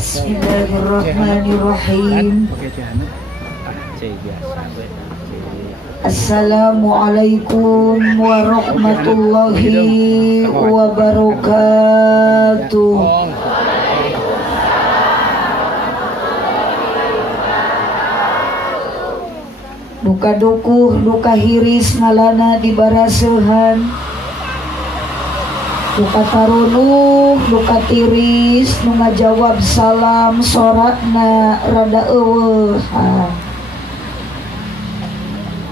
Bismillahirrahmanirrahim. Assalamualaikum warahmatullahi wabarakatuh. Duka dukuh, duka hiris ngalana dibarasehan, duka tarunuh, duka tiris nu ngajawab salam soratna rada eueuhan.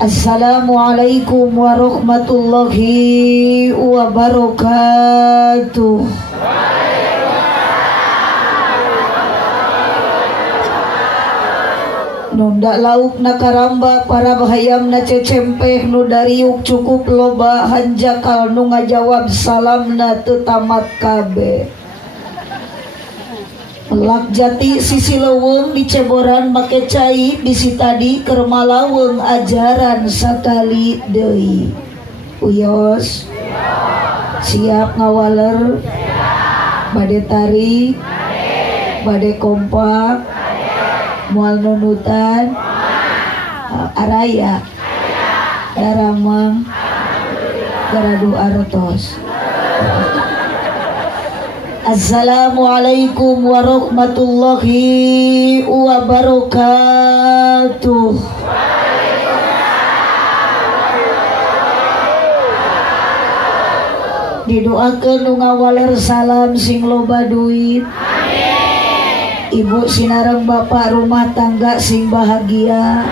Assalamualaikum warahmatullahi wabarakatuh. Nunda lauk nakaramba para bahayam na cecempeh nu dariuk cukup loba hanjakal nu ngajawab salamna teu tamat kabe. Lak jati sisi leuweung di ceboran make cai bisi tadi keur malaweung ajaran sakali deui. Uyos siap ngawaler, bade tarik, bade kompak, mual nunutan, araya, daramang, garadu artos. Assalamualaikum warahmatullahi wabarakatuh. Didoakeun nu ngawaler salam sing loba duit. Ibu sinareng bapak rumah tangga sing bahagia.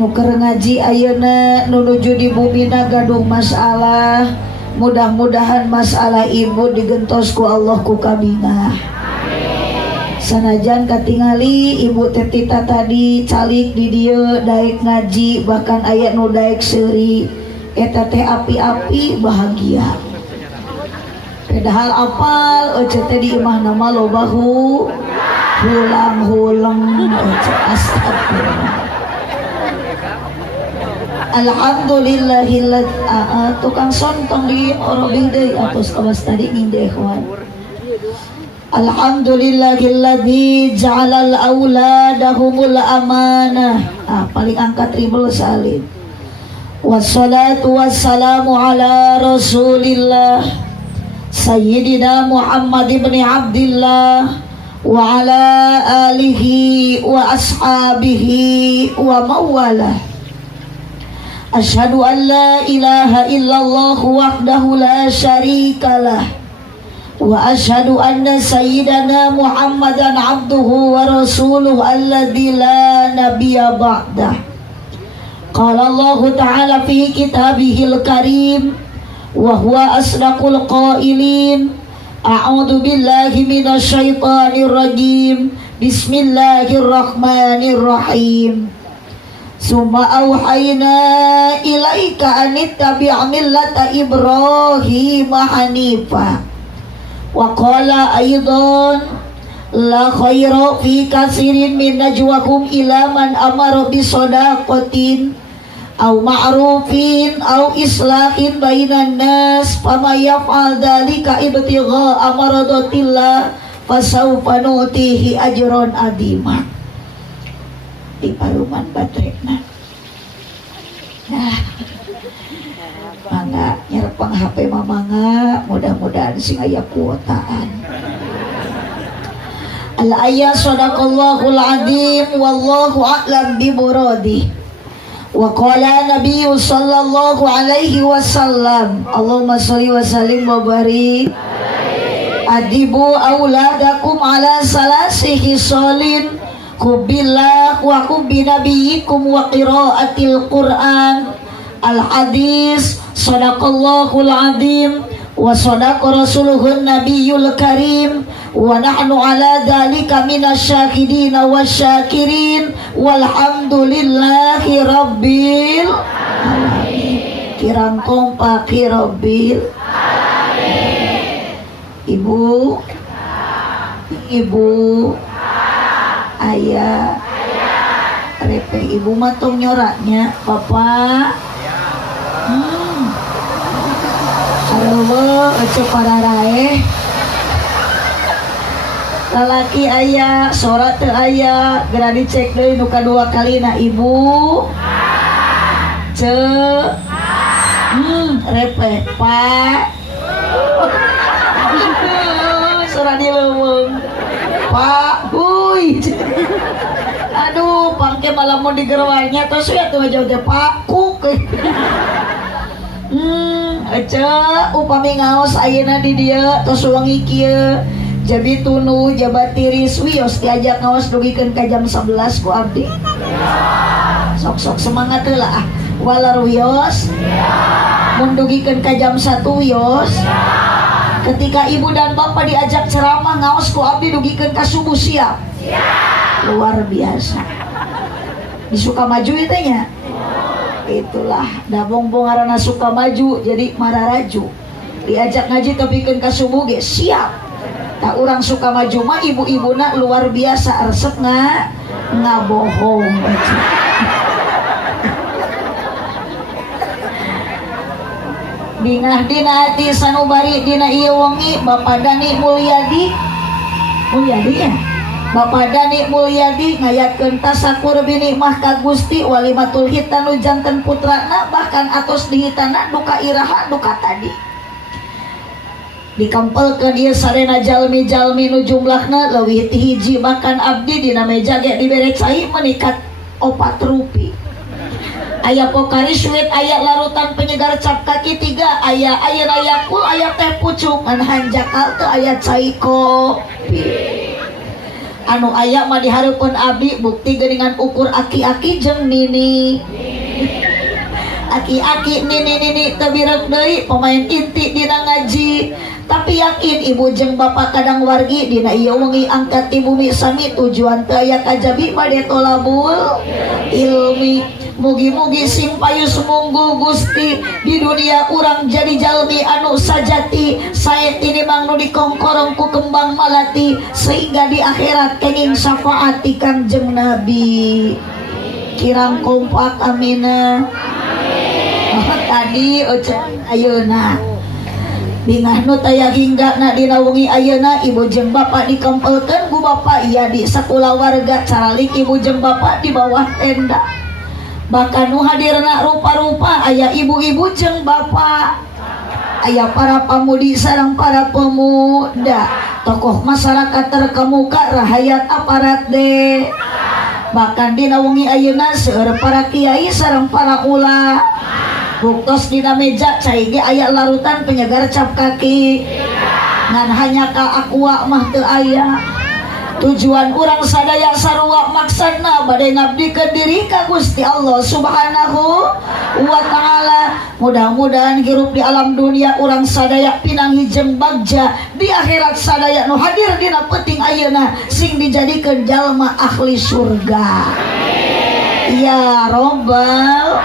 Nu keur ngaji ayeuna nu nuju di bumina gaduh masalah. Mudah-mudahan masalah ibu digentos ku Allah ku kabinah. Sanajan katingali ibu tetita tadi calik di dieu daek ngaji, bahkan aya nu daek seuri, eta teh api-api bahagia. Padahal apal ece teh di imah nama lobahu hulang-hulang astagfirullah. Alhamdulillahilladzi tukang sontong di orobih deui atos kawas tadi minde ikhwan. Alhamdulillahilladzi ja'alal auladahumul amanah. Paling angkat ribul salib. Wassalatu wassalamu ala Rasulillah Sayyidina Muhammad ibn Abdillah wa ala alihi wa ashabihi wa mawalah. Asyhadu an la ilaha illallah wahdahu la syarikalah wa asyhadu anna sayyidana Muhammadan abduhu wa rasuluh alladzi la nabiyya ba'dah. Qala Allah ta'ala fi kitabihil karim wa huwa asdaqul qailin. A'udzu billahi minasy syaithanir rajim. Bismillahirrahmanirrahim. Summa auhayna ilaika anittabi' millata Ibrahim hanifa. Wa qala aidan la khaira fi katsirin min najwakum ila man amara bi shadaqatin aw ma'rufin aw islahin bainan nas fama yaf'al dzalika ibtigha maradatillah fasawfa nutihi ajran adima. Di paruman batrekna. Nah, mangga nyerpang HP mamangga, mudah-mudahan sing aya kuotaan. Al-ayat sadaqallahul azim wallahu a'lam bi muradi. Wa qala Nabi sallallahu alaihi wasallam, Allahumma shalli wa sallim wa barik. Adibu auladakum ala salasihi sholin kubillah wa kubi nabiyikum wa qiraatil Qur'an. Al-hadis sadaqallahul azim wa sadaqa rasuluhun nabiyul karim wa nahnu ala dhalika minasyahidin wasyakirin walhamdulillahi rabbil alamin. Kirang kompak rabbil alamin. Ibu ayah repe ibu matong nyoraknya bapak halo ece para rae lalaki aya sora teu aya geura dicek deui nu kadua kalina ibu ce repe pak sora dileuweung pak huy aduh pangke malah mau digerwanya tos ya tuh aja teh pakuk upami ngaos ayeuna di dieu tos wangi kieu jadi tunu jabat tiris wios diajak ngaos dugikeun ka jam 11 ku abdi sok-sok semangat heula ah walar wios mun dugikeun ka jam 1 wios ketika ibu dan bapak diajak ceramah ngaos ku abdi dugikeun ka subuh siap luar biasa disuka maju itu nya itulah dabong-bong arana suka maju jadi mararaju diajak ngaji tepikeun ka subuh ge siap tak orang suka maju mah ibu-ibuna luar biasa resep ngabohong bingah dina hati sanubari dina ieu wengi Bapak Dani Mulyadi ya Bapak Dani Mulyadi ngayatkeun tasakur binikmah ka Gusti walimatul hitan nu janten putrana bahkan atos di hitana duka iraha duka tadi dikampelkeun ieu sarena jalmi-jalmi nu jumlahna leuwih ti hiji bahkan abdi dina meja ge dibere cai menikat 4 rupi aya pokari suit aya larutan penyegar cap kaki 3 aya air yakul aya teh pucuk ngan hanjakal teu aya cai kopi anu aya mah dihareupeun abdi bukti geuningan ukur aki-aki jeung nini aki-aki nini teu birek deui pemain inti dina ngaji tapi yakin ibu jeung bapak kadang wargi dina ieu wengi angkat ti bumi sami tujuan teu aya kajabi bade tolabul ilmi mugi-mugi sing payu sumunggu Gusti di dunia urang jadi jalmi anu sajati sae tinimang nu dikongkorong ku kembang malati sehingga di akhirat kenging syafaati Kangjeng Nabi kirang kompak amina tadi ucap ayeuna bingah nu taya hingga na dina wengi ayeuna ibu jeung bapak dikempelkeun ku bapak iya di sakula warga caralik ibu jeung bapak di bawah tenda bahkan nu hadirna rupa-rupa aya ibu-ibu jeung bapak aya para pamudi sareng para pemuda tokoh masyarakat terkemuka rahayat aparat de bahkan dina wengi ayeuna seueur para kiai sareng para ulama buktos dina meja cai ge aya larutan penyegar cap kaki ngan hanya ka aqua mah teu aya tujuan urang sadaya sarua maksana bade ngabdikeun diri ka Gusti Allah Subhanahu wa taala mudah-mudahan hirup di alam dunia urang sadaya pinanghi jeung bagja di akhirat sadaya nu hadir dina peuting ayeuna sing dijadikeun jalma ahli surga ya robbal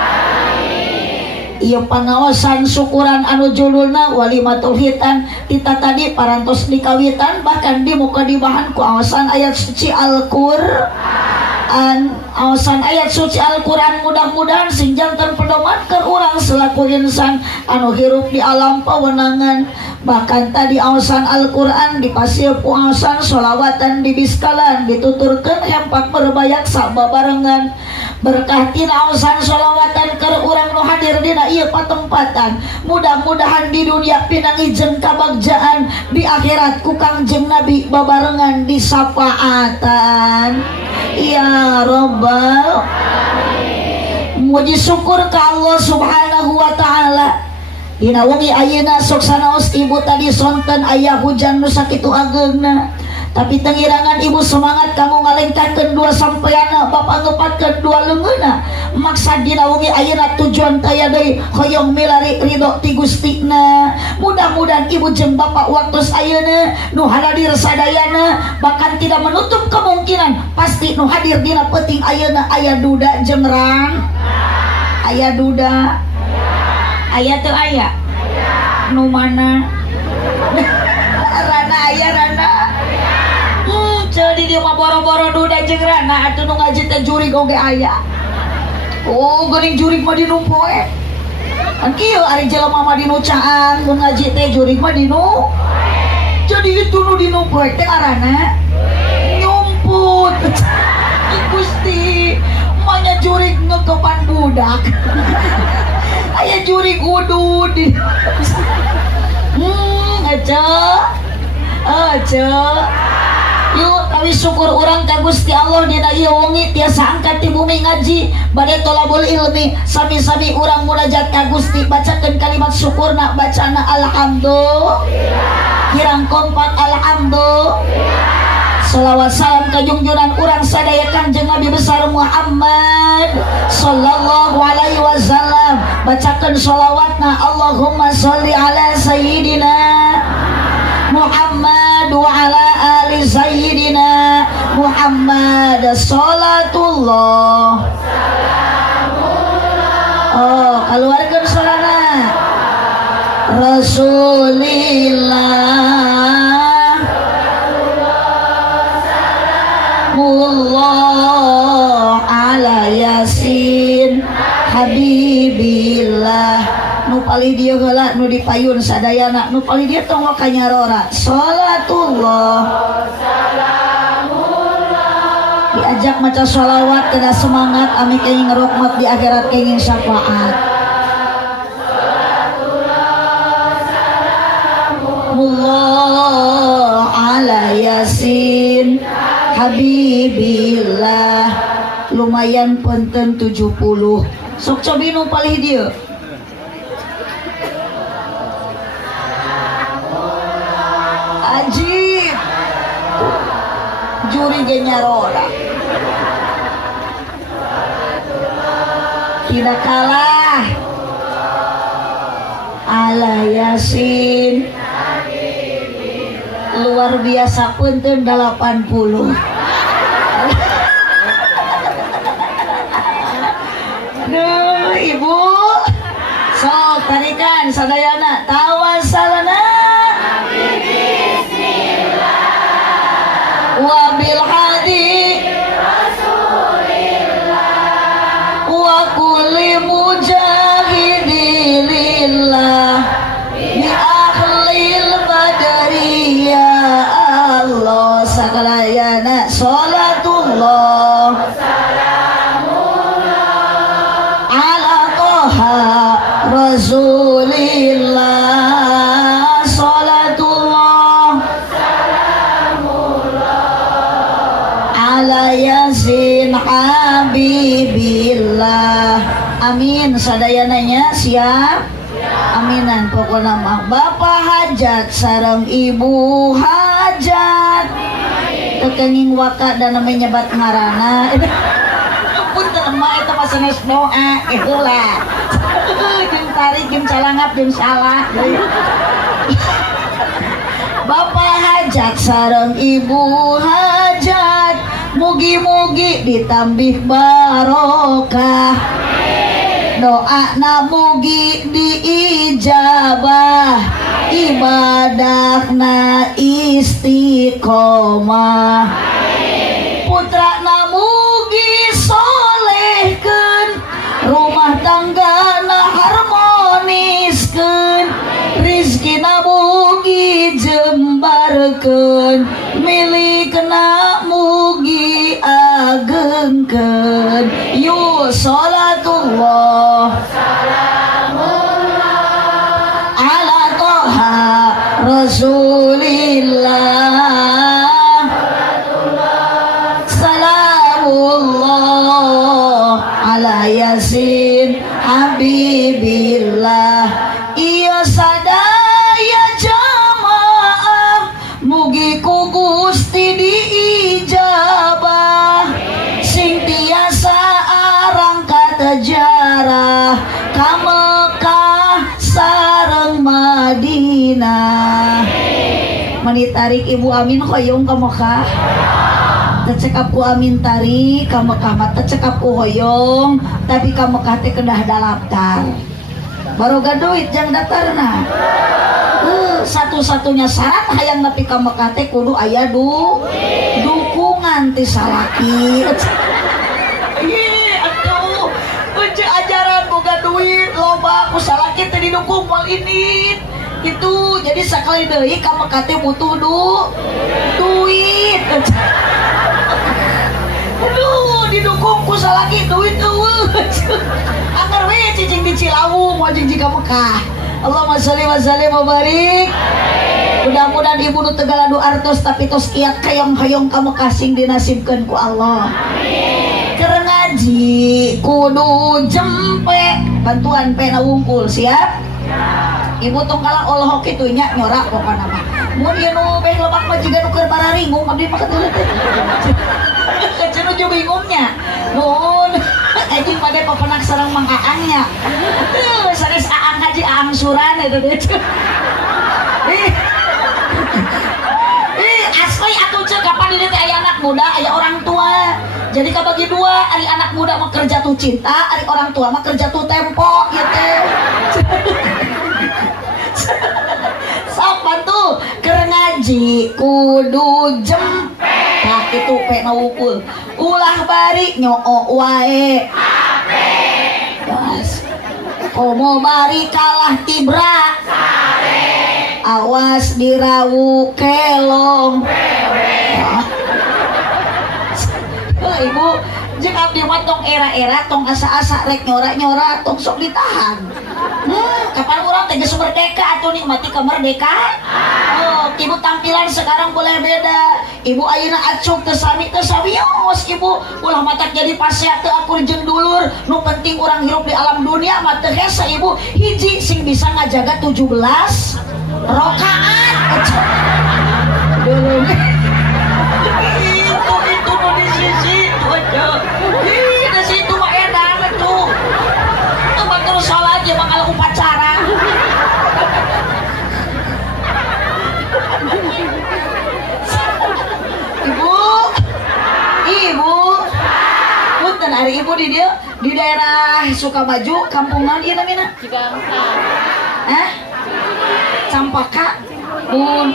ieu pangaosan syukuran anu jululna walimatul hitan kita tadi parantos dikawitan bahkan di muka dibahan ku aosan ayat suci Al-Qur'an aosan ayat suci Al-Qur'an mudah-mudahan sing janten pedoman keur urang selaku insan anu hirup di alam pawenangan bahkan tadi aosan Al-Qur'an dipasieun ku aosan sholawatan dibiskalan dituturkeun hempak berbayak sababarengan berkah tina aosan sholawatan keur urang nu hadir dina ieu patempatan mudah-mudahan di dunia pinanggi jeung kabagjaan di akhirat ku Kangjeng Nabi babarengan di syafaatan ya robbal muji syukur ka Allah Subhanahu wa taala dina wengi ayeuna sok sanaos ibu tadi sonten aya hujan nu sakitu ageungna tapi tengirangan ibu semangat kamu ngalengkakeun dua sampeana bapak ngepatkeun dua leungeuna maksa dina wengi ayeuna tujuan taya deui hoyong milari ridho ti Gustina mudah-mudahan ibu jeung bapak waktos ayeuna nu hadir sadayana bahkan tidak menutup kemungkinan pasti nu hadir dina peuting ayeuna aya duda jeung rang aya duda aya teu aya nu mana rana aya rana di dia mah boro-boro duda jeung rana atuh nu ngaji teh jurig oge aya oh geuning jurig mah dinu poe an kieu ari jelema mah dinu caan mun ngaji teh jurig mah dinu jadi itu nu dinu poe teh ngaranna Gusti manya jurig ngekepan budak aya jurig udud aja yuk kami syukur orang ka Gusti Allah dina ieu wengi tiasa angkat di bumi ngaji bade tolabul ilmi sami-sami urang munajat ka Gusti bacakeun kalimat syukurna bacana alhamdulillah kirang kompak alhamdulillah salawat salam ka junjungan urang sadaya Kanjeng Nabi besar Muhammad sallallahu alaihi wasallam bacakeun shalawatna Allahumma sholli ala sayyidina Muhammad wa ala ali sayyidina Muhammad salatullah oh keluarkan salana Rasulillah Allah ala yasin habibillah nu palih dia heula nu dipayun sadayana nu palih dia tong kanyarora salatullah diajak maca sholawat kena semangat ami kenging rahmat di akhirat kenging syafaat Allah ala yasin habibillah lumayan punten 70 sok cobi nu palih dia ajib juri genyarora tidak kalah ala yasin luar biasa punten 80 aduh ibu sok tarikan sadayana tawasalana wabil hadi Rasulillah wa kulli mujahidilillah bi akhlil badari ya Allah sakalayana salatullah ala toha Rasulillah salatullah ala yasin habibillah amin sadayananya siap aminan pokoknya mah bapak hajat sareng ibu hajat kekenging waka dan namanya nyebat ngarana punten emak eta mah sanes doa heula jeung tarik jeung calangap jeung salah bapak hajat sareng ibu hajat mugi-mugi ditambih barokah doa na mugi diijabah ibadahna istiqomah putra na mugi solehkeun rumah tanggana harmoniskeun rizkina mugi jembarkeun milikna mugi agengkeun yu salatullah ala toha Rasulillah salamullah ala yasin habibillah iya sadaya jamaah mugi ku Gusti diijabah sing tiasa arang katajarah ka Mekah sareng Madinah mani tarik ibu amin hoyong ka Mekah tecekap ku amin tarik ka Mekah mah tecekap ku hoyong tapi ka Mekah teh kedah daftar baru duit jang daftarna satu-satunya syarat hayang nepi ka Mekah teh kudu aya dukungan ti salaki aduh kunci ajaran boga duit loba ku salaki teh didukung wal ini gitu jadi sakali deui ka Mekah teh butuh duit aduh di sawu wajib jika Mekah. Allahumma sholli wa sallim wa barik. Mudah-mudahan ibu nu teu galadu artos tapi tos kiat kayong-hayong ka Mekah sing dinasibkeun ku Allah. Amin. Keur ngaji kudu jempe bantuan pena wungkul siap? Ibu tong kalang olohok kitu nya nyorak pokona mah. Mun ieu nu beh lebak mah jiga nu keur bararingung abdi mah kateuleut. Cenah jo bingungnya. Mun anjing pada pepenak sareng Mang Aangnya. Teuh sanes Aang haji Aang Suran eta teh. Asli atuh ceuk kapan ini teh aya anak muda, aya orang tua. Jadi kabagi dua, ari anak muda mah kerja tuh cinta, ari orang tua mah kerja tuh tempo ieu teh. Sapa tuh keur ngaji kudu jempe. Nah itu pe nawukul. Ulah bari nyoo wae. Ape. Bas. Komo bari kalah tibra. Sare. Awas dirawu kelong. Ibu jeung abdi mah tong era-era tong asa-asa rek nyora-nyora tong sok ditahan. Kapan urang teh geus merdeka atuh nikmati kemerdekaan. Oh, ibu tampilan sekarang boleh beda. Ibu ayeuna acuk teu sami teu sabios ibu. Ulah matak jadi pasea teu akur jeung dulur. Nu penting urang hirup di alam dunia mah teu hese ibu. Hiji sing bisa ngajaga 17 rakaat. Belum. Itu nu di sisi di situ mah edan tuh. Tuh batur salat ya bakal upacara. Ibu, punten hari ibu di dia di daerah Sukamaju, kampungan ieu namina? Cigangsa. Hah? Campaka? Mun.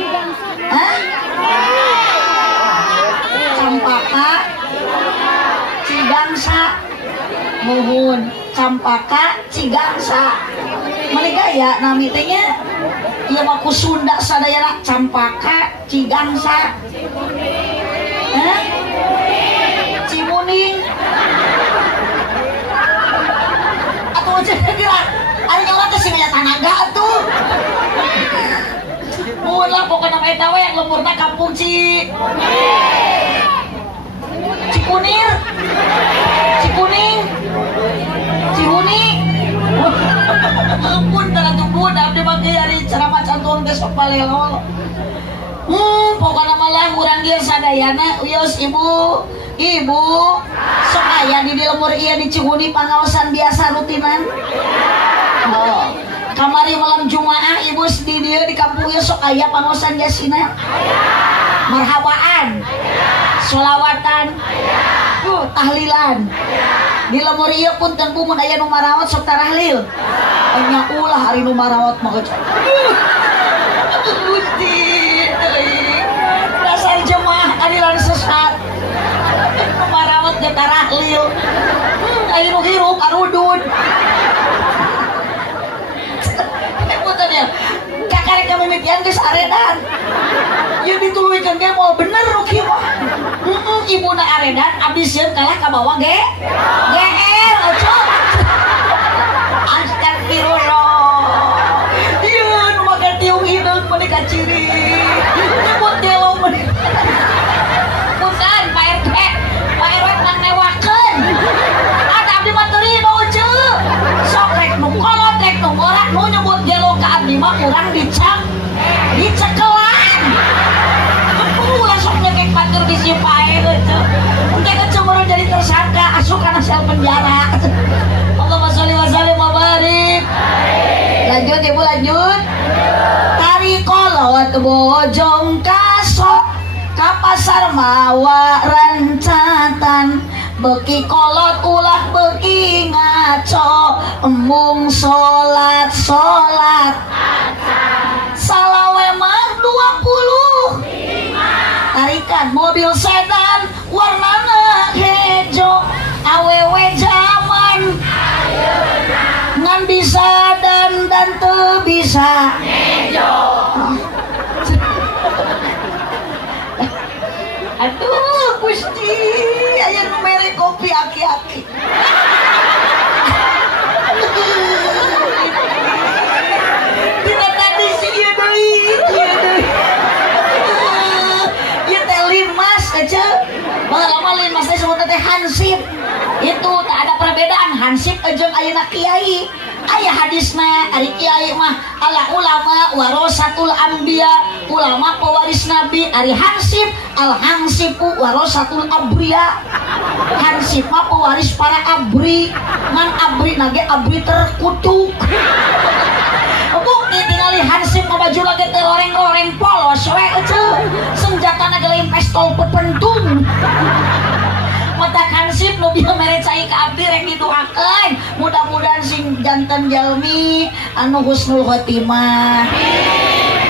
Hah? Campaka? Cigangsa. Muhun. Campaka, Cigangsa. Mani gaya nami teh nya? Ieu mah ku Sunda sadayana Campaka, Cigangsa. Hah? Cimuning. Atuh aja kira ari nyawa teh sing aya tanaga atuh. Mun lah pokona mah eta we lempurna kampung Cikunir. Cikuning. Cihuni. Ampun tara tuh budak abdi mah ari ceramah cantuan geus sok balelol. Pokona mah lah urang dieu sadayana wios ibu. Ibu, sok aya di lemur ieu di Cihuni pangaosan biasa rutinan. Oh, kamari malam Jumaah ibu di dieu di kampung ieu sok aya pangaosan jasina. Marhabaan. Sholawatan. Tahlilan. Di lemur ieu punten Bu mun aya nu marawat sok tarahlil. Nya ulah hari nu marawat mah geus. Gusti, dasar jemaah adilan sesat. Marawat ge tarahlil. Aya nu hirup arudun. Punten ya. Kakarek mimitian geus aredan. Ieu dituluykeun ge moal bener nu kieu mah. Ibuna aredan abdi sieun kalah ka bawah ge. GR ojo. Astagfirullah. Ieu nu make tiung hideung meuni ka ciri. Nyebut telo meuni. Punten Pak RT. Pak RW nang newakeun. Ada abdi mah teu ridho ceuk. Sok rek nu kolot rek nu ngorak nu nyebut gelo ka abdi mah urang dicekelan. Ulah sok nyekek batur di si pae ceuk. Engke kecemurun jadi tersangka asup kana sel penjara. Allahumma sholli wa sallim wa barik. Lanjut ibu lanjut. Tari kolot bojong kasok ka pasar mawa rancatan. Beki kolot ulah beki ngaco embung salat salawe mah 20. Tarikan mobil sedan warnana hejo awewe zaman ngan bisa dan teu bisa hejo. Aduh Gusti aya nu mere kopi aki-aki. lama lain mas teh sebut teh hansip. Itu tak ada perbedaan hansip jeung ayeuna kiai. Aya hadisna ari kiai mah ala ulama warasatul anbiya, ulama pewaris nabi. Ari hansip al hansipu warasatul abriya. Hansip mah pewaris para abri. Man abri nage abri terkutuk. Bukti tinggali hansip mah baju lagi teh loreng-loreng polos we euceuh. Senjatana geuleum pistol pepentung. Mata hansip nu bieu mere cai ka abdi rek didoakeun mudah-mudahan sing janten jalmi anu husnul khotimah.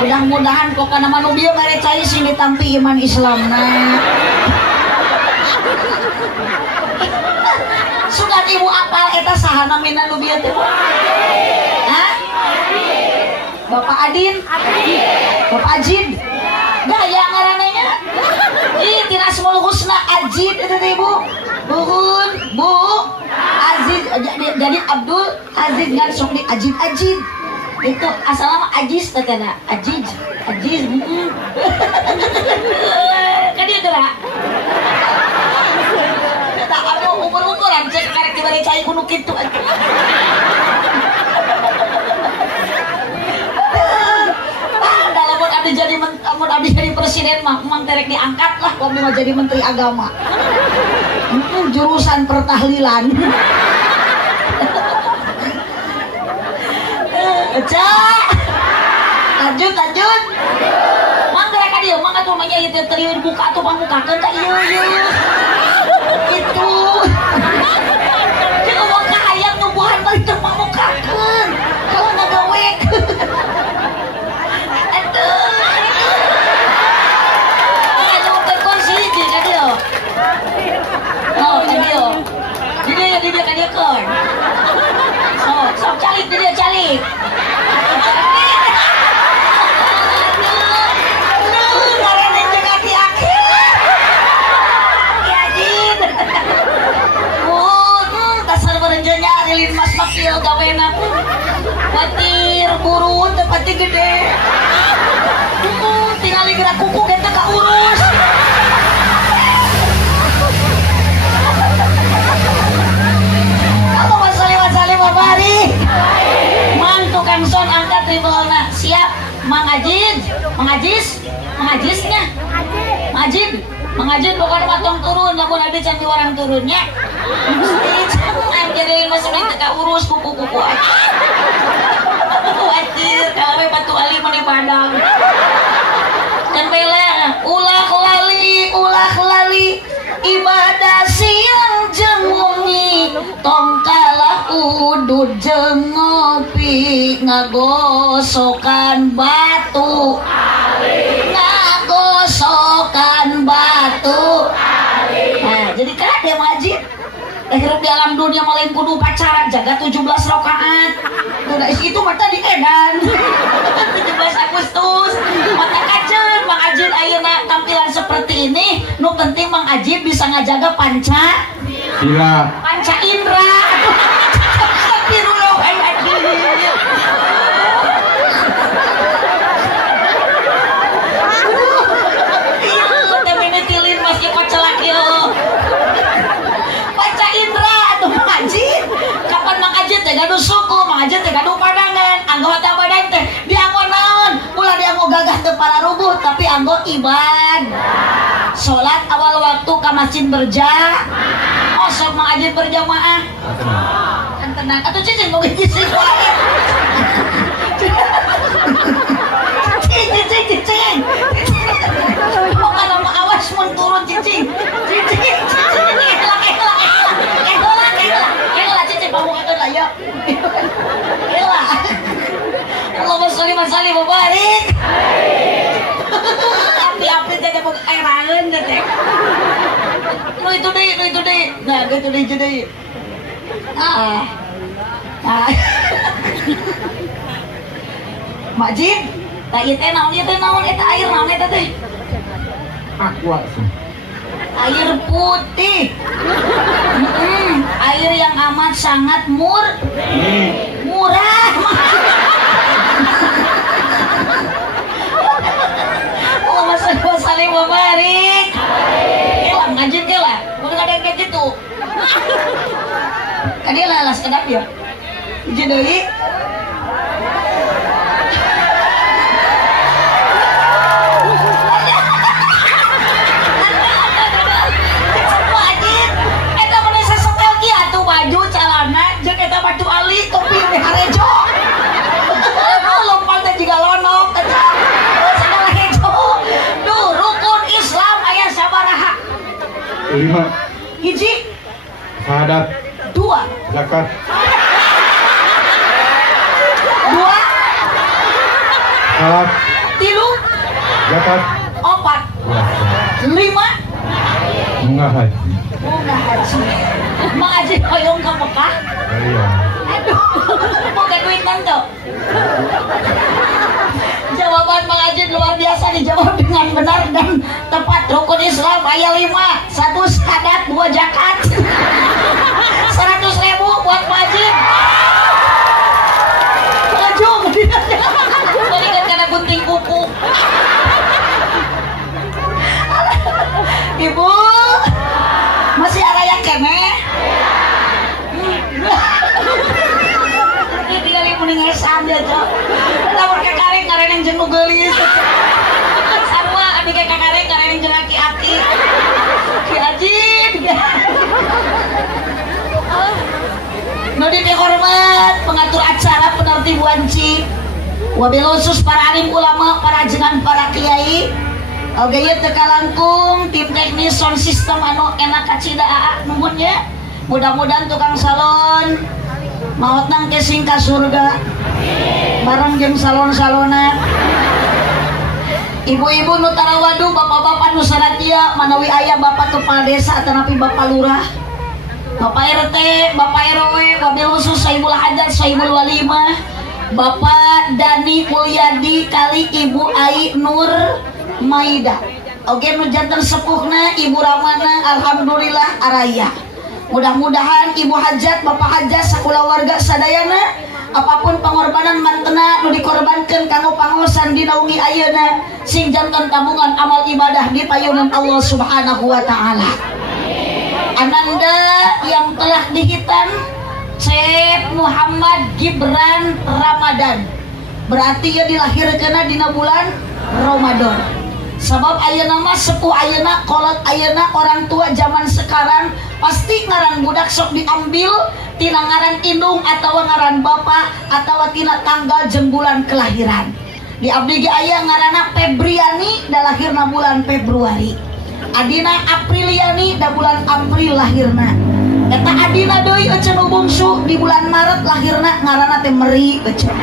Mudah-mudahan kok kana nu bieu mere cai sing ditampi iman Islamna. Sudah ibu apal eta saha namina nu bieu teh? Hah? Bapak Adin? Bapak Ajid? Gaya ngarananya? Ih, tina semua husna Ajid itu teh ibu. Buhun, bu, Aziz, jadi Abdul Aziz ngan sok di Ajid. Itu asal nama Aziz tetena, Aziz. Kan dia gerak. Tak ada umur-umuran cek karek dibari cai kuno kitu. Abdi jadi presiden mah emang terek diangkat lah kalau mau jadi menteri agama. Jurusan pertahlilan. Lanjut. Mangga ka dieu, mangga tuh manya ieu terieur buka tuh pamukakeun ka ieu. Itu. Jeung uang ka hayang nubuhan balik teu pamukakeun. Kalau ngagawek. Dia kan. Sok calik dia calik. Karena jeung aki-aki. Yajin. Dasar berenjanya arilin mas makil gawena. Patir burun teh pati gede. Tinggal gerak kuku kita ka urus. Mang tukang son angkat ribolna siap. Mang Ajid pokoknya matong turun lamun abdi can orang turunnya. Anjir masih minta ka urus kuku-kuku. Wajir kalau batu ali mani padang. Dan bela ulah lali ibadah siang jeung wengi tong kalah udud jeung ngopi ngagosokan batu nah jadi kan dia majid hirup di alam dunia malain kudu pacaran jaga 17 rakaat udah itu mata di edan 17 Agustus mata kaceun Mang Ajid ayeuna tampilan seperti ini nu penting Mang Ajid bisa ngajaga panca indra gaduh suku, mangajit teh gaduh padangan, anggota badan teh dianggo naon, ulah dianggo gagah teu para rubuh tapi anggo ibad. Salat awal waktu ka masjid berjamaah. Oh, sok mangajit berjamaah. Kan tenang. Atuh cicing mau ngisi wae. Cicing. Oh, kana mah awas mun turun cicing. Cicing. Pamukakeun lah ya. Gila. Allahumma sholli wa sallim wa barik. Api-api teh beuh airaeun teh. Nu itu deui. Nah, gitu deui. Majid, tah ieu teh naon eta air naon eta teh? Aqua. Air putih. Air yang amat sangat murah. Allahumma sholli wa sallim wa barik. Kelang Ajid batu. Kan dia lalas kedap ya. Hiji deui. Baju celana jeung eta batu ali topi di harejo. Lompatna juga lonok eta. Segala hejo. Duh, rukun Islam aya sabaraha? 5. Hiji, Syahadat. 2, Zakat. 2, Salat. 3, Zakat. 4, 5. Munggah haji. Bunga haji. Mang Haji hoyong ka Mekah? Iya. Aduh, boga duit nanto. Jawaban Mang Haji luar biasa, dijawab dengan benar dan tepat. Rukun Islam aya 5. 1 syahadat, 2 zakat. 100.000 buat Mang Haji. Maju. Tadi kan kena gunting kuku. Ibu masih ada yang kene? Ini tinggal ibu nih ngesam aja cok. Lamun kakaring yang jenguk gelis. Sarua abi kakaring yang jeng aki-aki. Ki Ajin. Nudi dihormat pengatur acara penertib wanci. Wabil khusus para alim ulama, para jengan, para kiai. Oke ya tekalangkung tim teknis sound system anu enak kacida aa nuhunnya. Mudah-mudahan tukang salon maot nang kesing ka surga bareng jeung salon-salona. Ibu-ibu nu tarawadu, bapak-bapak nu saratia manawi aya bapak kepala desa atanapi bapak lurah, bapak RT, bapak RW, wabil khusus Saibul Hajat, Saibul Walimah, Bapak Dani Mulyadi kali Ibu Ai Nur Maida. Oke nu janten sepuhna Ibu Ramana alhamdulillah araya. Mudah-mudahan Ibu Hajat, Bapak Hajat, sakula warga sadayana apapun pengorbanan mantena nu dikorbankeun kanggo pangosan di naungi ayeuna sing janten tabungan amal ibadah di payunan Allah Subhanahu wa taala. Ananda yang telah dihitan Syekh Muhammad Gibran Ramadan. Berarti ya dilahirkeun dina bulan Ramadan. Sebab ayeuna mah sepuh ayeuna, kolot ayeuna, orang tua zaman sekarang pasti ngaran budak sok diambil tina ngaran indung atawa ngaran bapak atawa tina tanggal jeung bulan kelahiran. Di abdi ge aya ngaranna Febriani da lahirna bulan Februari. Adina Apriliani da bulan April lahirna. Eta adina deui eceun nu bungsu di bulan Maret lahirna ngaranna teh Meri eceun.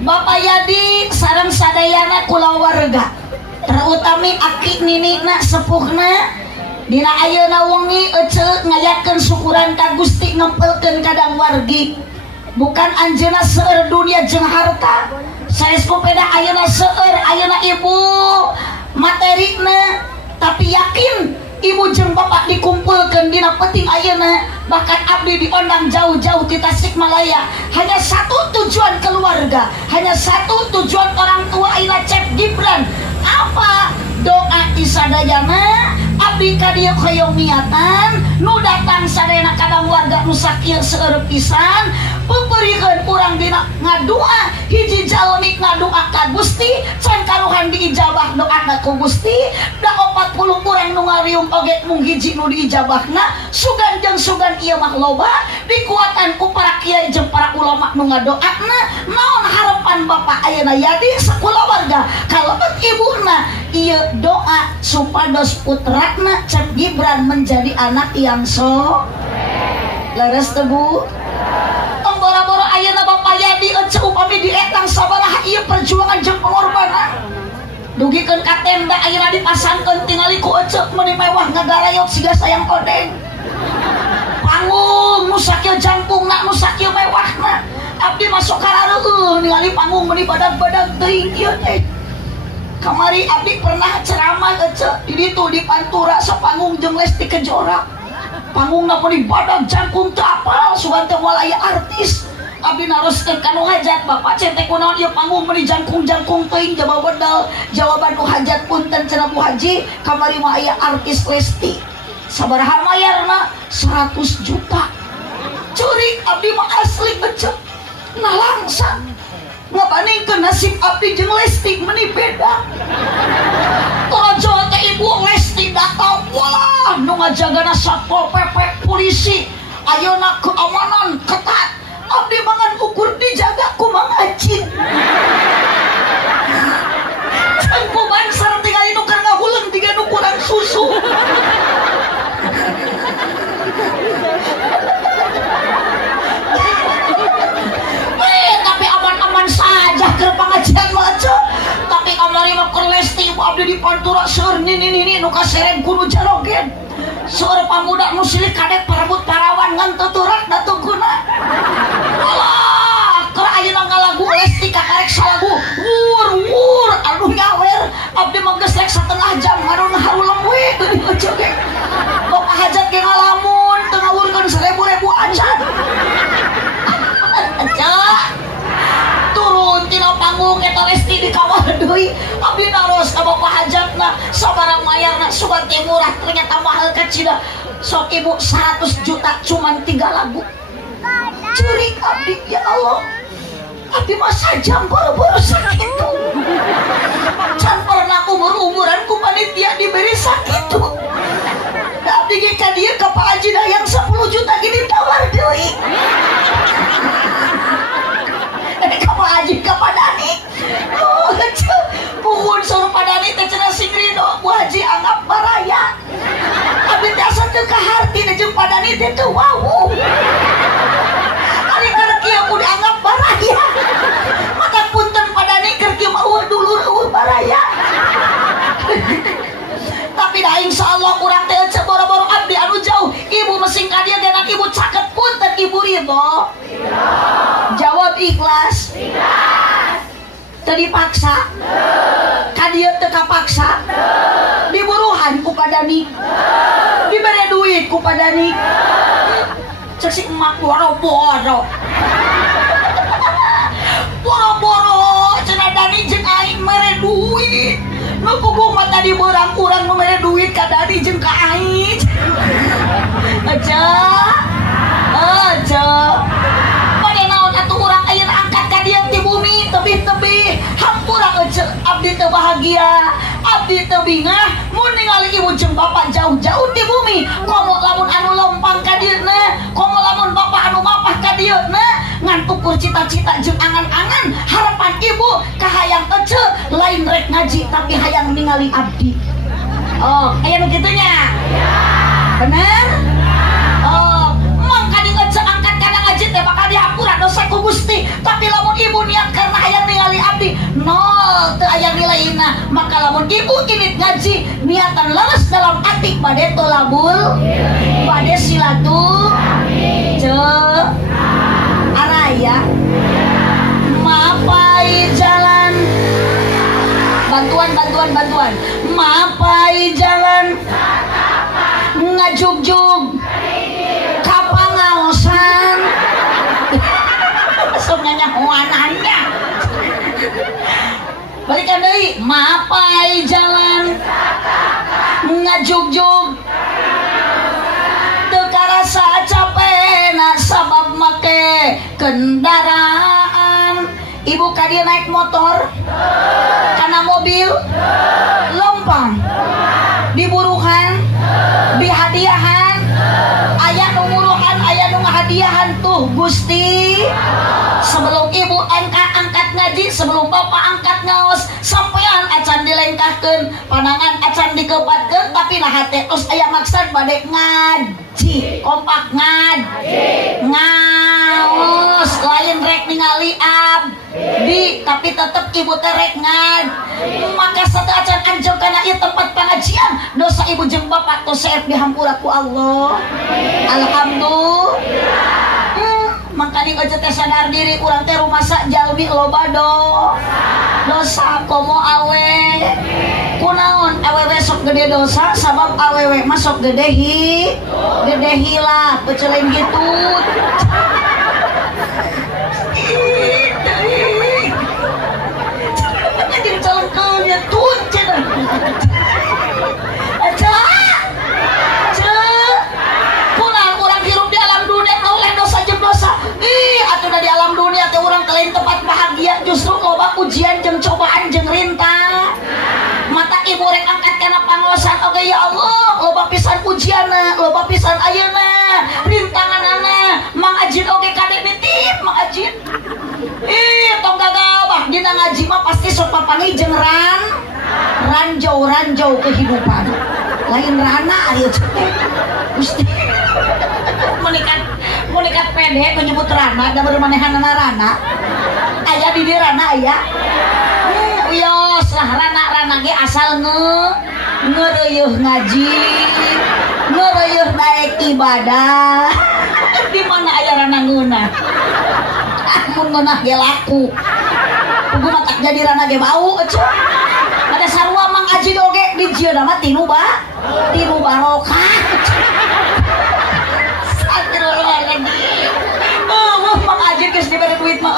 Bapak Yadi sareng sadayana kulawarga terutami aki ninina sepuhna dina ayeuna wengi ece ngayakeun syukuran ka Gusti ngempelkeun kadang wargi. Bukan anjeunna seueur dunia jeung harta, saestu peda ayeuna seueur ayeuna ibu materina, tapi yakin ibu jeung bapak dikumpulkeun dina penting ayeuna. Bahkan abdi diondang jauh-jauh di Tasikmalaya, hanya satu tujuan keluarga, hanya satu tujuan orang tua ila Cep Gibran. Apa? Doa isadayana abdi ka dieu hoyong niatan nu datang sadayana kadang warga nu sakieu seueur pisan peupeurikeun urang dina ngadua hiji jalmi ngadua ka Gusti can karuhan diijabah doana ku Gusti da 40 urang nu ngariung oge mung hiji nu diijabahna sugan jeung sugan ieu mah loba dikuatan ku para kiai jeung para ulama nu ngadoana. Naon harapan bapak ayeuna Yadi sakulawarga kalebet ibuna ieu doa supados putrana Cep Gibran menjadi anak yang leres teh Bu. Tong boro-boro ayeuna bapak Yadi ece upami dietang sabaraha ieu perjuangan jeung pengorbanan. Dugikeun ka tenda ayeuna dipasangkeun tingali ku ece meuni mewah ngagarayot siga sayang kodeng. Panggung nu sakieu jangkungna nu sakieu mewahna. Abdi masuk karareueuh ningali panggung meuni badag-badag teuing ieu teh. Kamari abdi pernah ceramah ece di ditu di Pantura sapanggung jeung Lesti Kejora. Panggungna pun badag jangkung teu apal sugan teu moal aya artis. Abdi naroskeun ka nu hajat bapak cete kunaon ieu panggung meuni jangkung-jangkung teuing jawab bedal jawaban nu hajat hajat punten cenah Bu Haji kamari mah aya artis Lesti sabaraha mayarna 100 juta curik abdi mah asli becek nah langsung ngabandingkeun nasib abdi jeung Lesti meuni beda tojo teh ibu Lesti datang walah nu ngajagana satpol pp polisi ayeuna keamanan ketat abdi mangan ukur dijaga ku Mang Acin cangkuman sareng tingali nu keur ngahuleng tiga nu kurang susu tapi aman-aman saja ke pengajian maca tapi kamari mah keur Lesti abdi dipantura seueur nini nu kasereng kudu jalogen seueur pamuda nu silih kadek parebut parawan ngan tuturak da tuguna alah keur ayeuna ngalagu Lesti kakarek salagu wur anu nyawer abdi mah geus rek 1/2 jam ngarung haruleng we teuing aja ge boka hajat ge ngalamun teu ngawurkeun 1000 acan aja turun tina panggung eta Lesti dikawal deui abdi naros ka boka hajatna sabarang mayarna sugan teh murah ternyata mahal kecil sok ibu 100 juta cuman 3 lagu curik abdi ya Allah abdi mah sajam boro-boro sakitu can pernah umur-umuran ku panitia diberi sakitu da abdi ge ka dieu ka Pak Haji Dayang 10 juta gini tawar deui ka Pak Haji ka Padani puhun suruh Padani teh cenah Singrino Bu Haji anggap baraya abdi teh asa teu kaharti da jeung Padani teh teu wau ari kana kieu ku dianggap baraya mata punten Padani keur kieu mah dulur eueuh baraya tapi dah insyaallah urang teh ece boro-boro abdi anu jauh ibu mesing ka dieu geuna ibu caket punten ibu ridho jawab ikhlas teu dipaksa ka dieu teu kapaksa diburuhan ku Padani dibere duit ku Padani cek si emak boro-boro cenah Dani jeung aing mere duit nu kugung mah tadi beurang urang nu mere duit ka Dani jeung ka aing aja pada naon atuh urang ayeuna angkat ka dieu ti bumi tebih-tebih hampura ece abdi teu bahagia abdi teu bingah mun ningali ibu jeung bapak jauh-jauh ti bumi komo lamun anu lempang ka dieuna komo lamun bapak anu mapah ka dieuna ngan ukur cita-cita jeung angan-angan harapan ibu kahayang ece lain rek ngaji tapi hayang ningali abdi oh aya nu kitunya bener oh mangka di ece angkat kana ngaji teh bakal dihapura dosa ku Gusti tapi lamun ibu niat karena hayang ningali abdi nol teu aya nilaina maka lamun ibu init ngaji niatan leres dalam ati bade tolabul bade silatu araya mapai jalan bantuan mapai jalan ngajugjug kapangaosan sok nyanyahoanannya balikan deui mapai jalan ngajugjug teu karasa capena sabab make kendaraan ibu ka dieu naik motor kana mobil lompang diburuhan dihadiahan aya nu muruhan aya nu ngahadiahan tuh Gusti sebelum ibu angkat ngaji sebelum bapak angkat ngaos sampean acan dilengkahkeun pandangan acan dikebatkeun tapi nah hate tos aya maksud bade ngaji kompak ngaji ngaos lain rek ningali abdi tapi tetep ibu teh rek ngaji maka satu acan anjeun kana ieu tempat pengajian dosa ibu jeung bapak tos sae dihampura ku Allah alhamdulillah makanya aja teh sadar diri urang teh rumasa jalmi loba dosa komo awe kunaon awewe sok gede dosa sabab awewe mah sok gede hilah pecelain gitu jadi calon ya tuh cenah Kurang orang hirup di alam dunia oleh dosa jeung dosa. Atuh di alam dunia teh urang ke lain tempat bahagia justru loba ujian jeung cobaan jeung rintang. Mata ibu rek angkat kana pangosan oge ya Allah, loba pisan ujianna, loba pisan ayeuna, rintanganana. Mang Ajin oge kade nitip, Mang Ajin. Tong gagabah dina ngaji mah pasti sok papangi jeung ranjau kehidupan. Lain rana ieu teh. Gusti. Monikat pede menyebut rana, da bermanehanana rana. Aya di dieu rana aya. Uyos lah rana ge asal ngeureueuh ngaji, ngeureueuh daek ibadah. Di mana aya rana ngeunah? Mun ngeunah ge laku. Kudu mah tak jadi rana ge bau atuh. Ada sarua Mang Ajin oge di jieuna mah tinu barokah. Astagfirullahaladzim. Mang Ajin geus dibere duit mah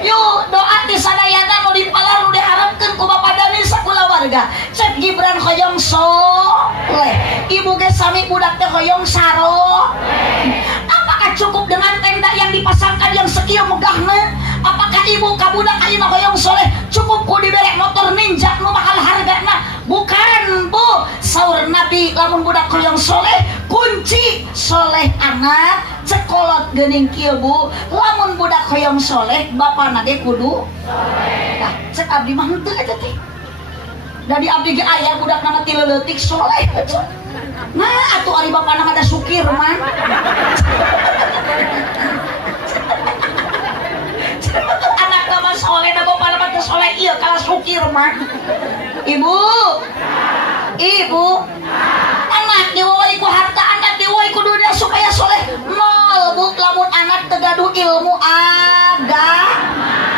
yuk doa di sadayana nu dipalar nu diharapkeun ku Bapak Dani sakulawarga. Cek Gibran hoyong soleh, ibu ge sami budak teh hoyong saro. Apakah cukup dengan tenda yang dipasangkan yang sekieu megahna? Apakah ibu ka budak ayeuna hoyong soleh cukup ku dibere motor ninja nu mahal hargana? Bukan, Bu. Saur Nabi lamun budak hoyong soleh kunci soleh anak cekolot geuning kieu Bu. Lamun budak hoyong soleh bapana ge kudu soleh. Nah, cek abdi mah henteu eta teh. Da di abdi ge aya budak nama ti leutik soleh. Nah, atuh ari bapana mah da sukir man. Anak nama soleh da bapana mah teu soleh ieu kala sukir man. Ibu, anak diwawai ku harta, anak diwawai ku dunia supaya soleh. Nol Bu, lamun anak tegaduh ilmu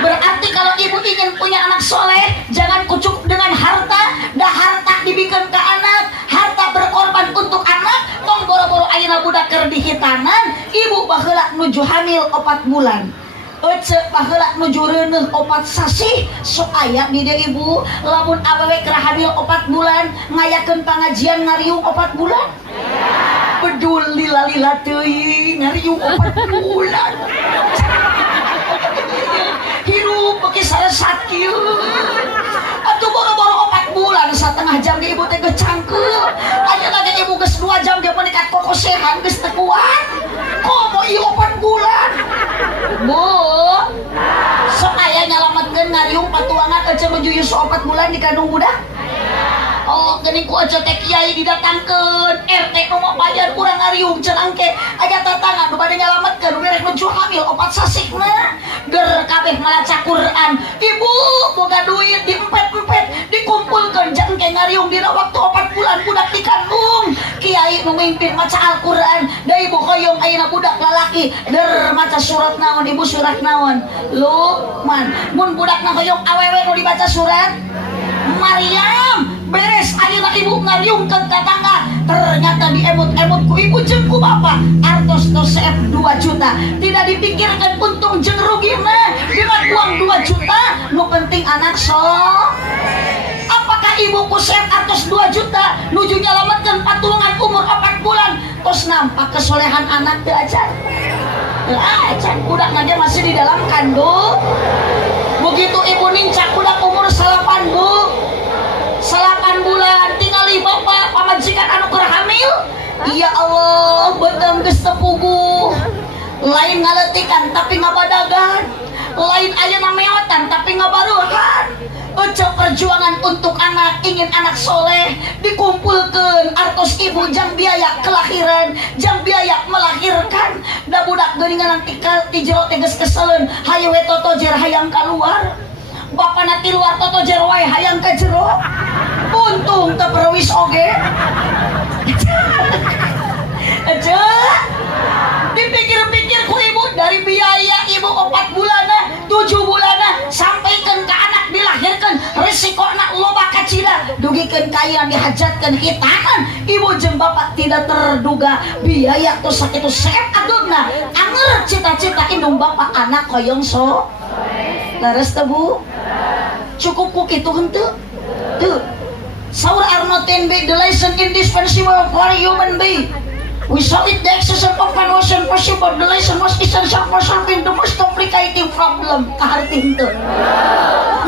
berarti kalau ibu ingin punya anak soleh, jangan kucuk dengan harta. Dah harta dibikin ke anak, harta berkorban untuk anak. Tong boro-boro ayeuna budak keur dihitanan, ibu baheula nuju hamil 4 bulan. Ece baheula nuju reuneuh 4 sasi sok aya di dieu ibu. Lamun awewe keur hamil 4 bulan ngayakeun pangajian ngariung 4 bulan. Peduli lila teuing ngariung 4 bulan. Hirup beki saresat kieu. Atuh boro-boro 4 bulan satengah jam ge ibu teh geus cangkeul. Ayeuna ge ibu geus 2 jam ge panikat kokosehan geus teu kuat. Komo ieu 4 bulan. Bu, sok aya nyalametkeun ngariung patuangan ece menuju 4 bulan di kandung budak. Oh, geuning ku ece teh kiai didatangkeun RT nu mah bayar kurang ngariung cenah engke aya tatangan nu bade nyalametkeun merek nuju hamil 4 sasikna. Ger kabeh malaca Quran. Ibu boga duit diempet-empet dikumpulkeun jang engke ngariung dina waktu 4 bulan budak dikandung. Kiai nu mimpin maca Al-Qur'an, da ibu hoyong ayeuna budak lalaki der maca surat naon ibu surat naon? Luqman. Mun budakna hoyong awewe nu dibaca surat Maryam. Beres ayeuna ibu ngariungkeun ka tangga, ternyata diemut-emut ku ibu jeung ku bapak artos tosep 2 juta. Tidak dipikirkan untung jeung rugina. Dengan uang 2 juta nu penting anak apakah ibu ku sep artos 2 juta nuju nyalametkeun patulungan umur 4 bulan tos nampak kesolehan anak teu acan. Acan budak nanti masih di dalam kandung. Begitu ibu nincak budak umur 8 bulan tingali bapak pamajikan anu keur hamil. Ya Allah, beutang geus teu puguh. Lain ngaletikan tapi ngabadagan, lain ayeuna meotan tapi ngabaruhan. Ece perjuangan untuk anak, ingin anak soleh dikumpulkan artos ibu jang biaya kelahiran, jang biaya melahirkan. Da budak geuningan ti jero teh geus keseleun, hayu we toto jer hayang kaluar. Bapana ti luar toto jer wae hayang ka jero. Untung teu perwis oge. Ece dipikir-pikir ku ibu dari biaya ibu 4 bulanna, 7 bulanna sampaikan ke anak dilahirkan resikona loba kacida dugikeun kaya dihajatkeun hitanan. Ibu jeung bapak tidak terduga biaya tuh sakitu seep agungna anger cita-cita indung bapak anak hoyong Laras teh Bu? Cukup ku kitu henteu? Teu. Saur are not in be the lesson indispensable for human being. We saw it the exercise of emotion possible. The lesson was essential for solving the most complicated problem. Kaharti henteu.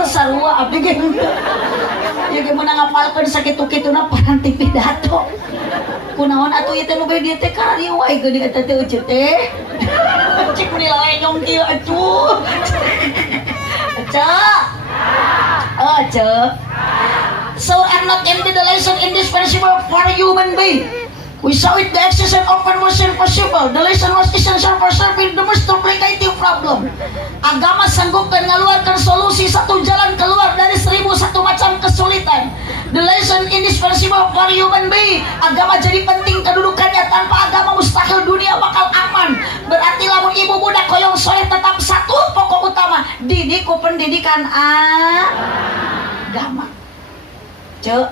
Sarua abdi ge henteu. Ieu ge meunang ngapalkeun sakitu-kituna paranti pidato. Kunaon atuh ieu teh nu bae dieu teh kari wae geuning eta teh euceut teh. Cik nilai nyong kieu atuh. Aca. So I'm not in the lesson indispensable for human being. We saw it the exercise of emotion possible. The lesson was essential for solving the most complicated problem. Agama sanggup dan mengeluarkan solusi satu jalan keluar dari 1001 macam kesulitan. The lesson indispensable for human being. Agama jadi penting kedudukannya. Tanpa agama mustahil dunia bakal aman. Berarti lamun ibu budak koyong soleh tetap satu pokok utama. Didik ku pendidikan agama. Cek.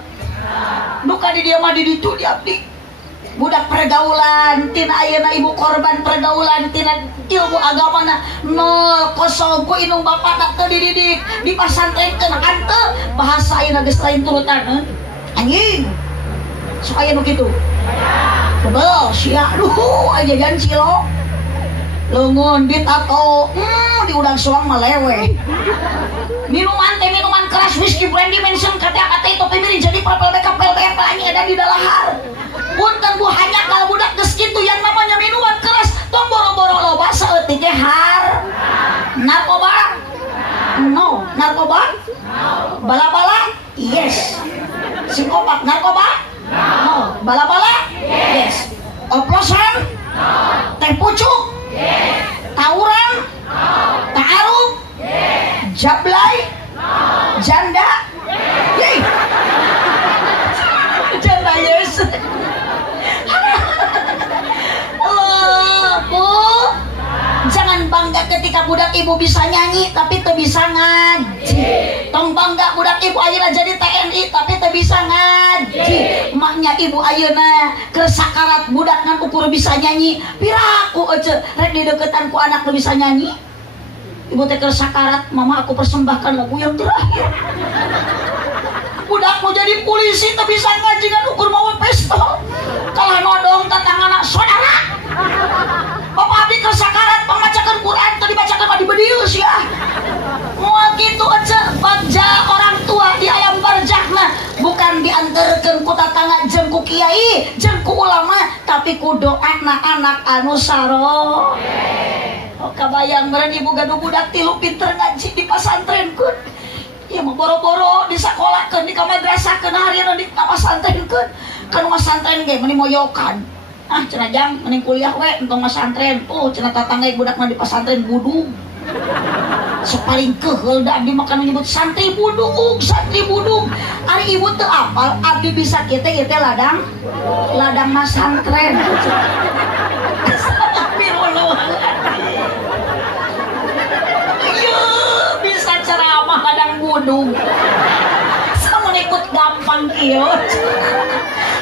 Duka di dia mah di ditu di abdi. Budak pergaulan tina ayeuna ibu korban pergaulan tina ilmu agamana 0 kosong ku inung bapana teu dididik di pasantrenkeun hanteu bahasa ayeuna geus lain turutan anjing sok aya nu kitu tebel sia duh aja jan cilok leungeun ditato di udang suang malewe minuman teh minuman keras whisky brandy mention kata-kata itu pemirin jadi papel beka pelanya ada di dalahar. Punten Bu hanya kalau budak geus kitu yang namanya minuman keras tong boro-boro loba saeutik ge har. Narkoba? No. Narkoba? No. Bala-bala? Yes. Psikopat narkoba? No. Bala-bala? Yes. Oplosan? No. Teh pucuk? Yes. Tawuran? No. Ta'aruf? Yes. Jablay? No. Janda? Yes. Janda yes. Bu, jangan bangga ketika budak ibu bisa nyanyi tapi teu bisa ngaji. Tong bangga budak ibu ayeuna jadi TNI tapi teu bisa ngaji. Maknya ibu ayeuna keur sakarat budak ngan ukur bisa nyanyi. Piraku ece rek di deketan ku anak teu bisa nyanyi. Ibu teh keur sakarat, mama aku persembahkan lagu yang terakhir. Budak mau jadi polisi teu bisa ngaji ngan ukur mawa pistol. Kalah nodong tatangana saudara. Bapak abdi keur sakarat pemacakeun Quran teu dibacakeun mah dibedius ya. Moal kitu aja bagja orang tua di alam barzakna bukan dianterkeun ku tatangga jeung ku kiai jeung ku ulama tapi ku doana anak anu saro. Oh kabayang meureun ibu gaduh budak tilu pinter ngaji di pasantrenkeun. Ya mah boro-boro disakolahkeun di madrasahkeun harieuna di pasantrenkeun. Kan pasantren ge meuni moyokan. Cenah jang mending kuliah we entong masantren. Cenah tatangga budak mah di pasantren budug. Sepaling keheul da abdi makan nyebut santri budug. Ari ibu teu apal abdi bisa kitu ieu teh ladang masantren. Iya bisa ceramah ladang budug. Samun ikut gampang kieu.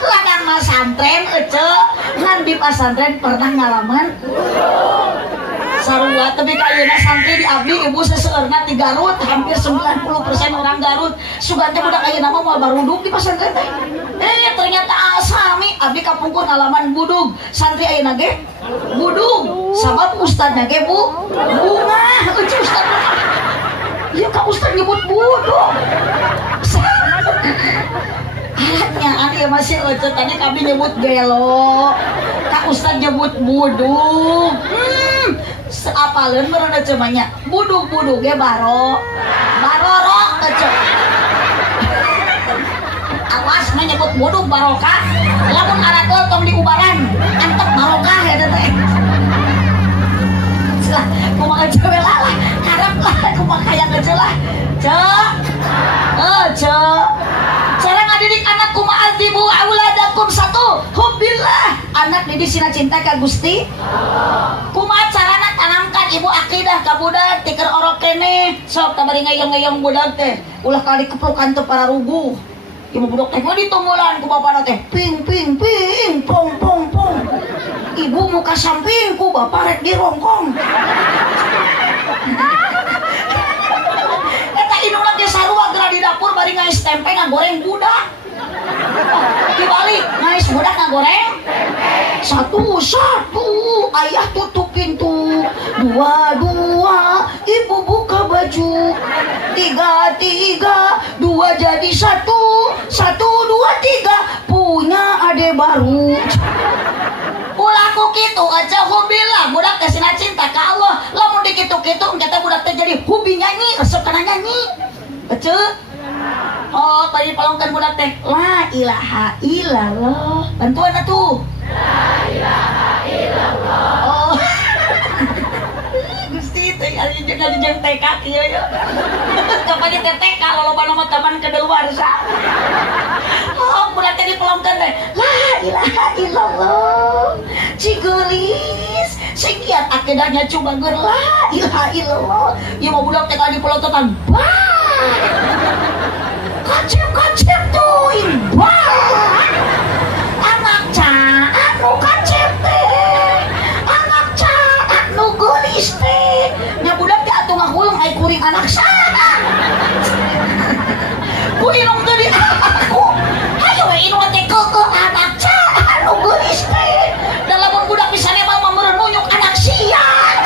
Ladang masantren ece ngan di pasantren pernah ngalaman sarua tapi kayaknya santri di abdi ibu seseueurna di Garut hampir 90% orang Garut sugan teh budak ayeuna mah moal barudug di pasantren teh ternyata sami abdi kapungkur ngalaman budug santri ayeuna ge budug sabab ustadna ge bunga eueuh ustadna ieu ka ustad nyebut budug alatnya ada masih lecet tadi kami nyebut gelo kak ustad nyebut budug seapaleun meureun ece banyak budug ge baroro ece awas menyebut budug barokah lamun arakel tong diubaran antep barokah ya teh lah kumaha ece lah karep lah kumaha hayang ece lah cara ngadidik anak kumaha tibu auladakum satu hubbillah anak didik sina cinta ka Gusti kumaha carana tanamkan ibu akidah ka budak ti keur orok kene sok tabari ngayong-ngayong budak teh ulah kali keplukan teu para rugu ibu budak teh ditunggulan ku bapana teh ping pong ibu muka samping ku bapak rek dirongkong tempe ngagoreng budak. Dibalik ngais budak ngagoreng satu ayah tutup pintu, dua ibu buka baju, tiga dua jadi satu dua tiga punya ade baru. Ulaku gitu aja hobilah budak teh sina cinta ka Allah. Lamun dikitu-kitu engke teh budak teh jadi hobi nyanyi, resep kana nyanyi. Ece. Oh, tadi palongkeun budak teh la ilaha illallah. Bantuan atuh. La ilaha illallah. Oh. Gusti teh ari jeung TK kieu ya. Kapan teh TK loloba mah taman kadaluarsa. Oh, budak teh dipalongkeun teh la ilaha illallah. Cigulis sekian akidahnya coba gue la ilaha illallah. Ya mau budak teh dipalongkeun kacep tuh imbah anak caat nu kacep teh anak caat nu geulis teh nya budak teh atuh ngahulung ai kuring anak saha ku inung teh di aku hayu we inung teh keukeut anak caat nu geulis teh da lamun budak pisane mah meureun nunyuk anak siat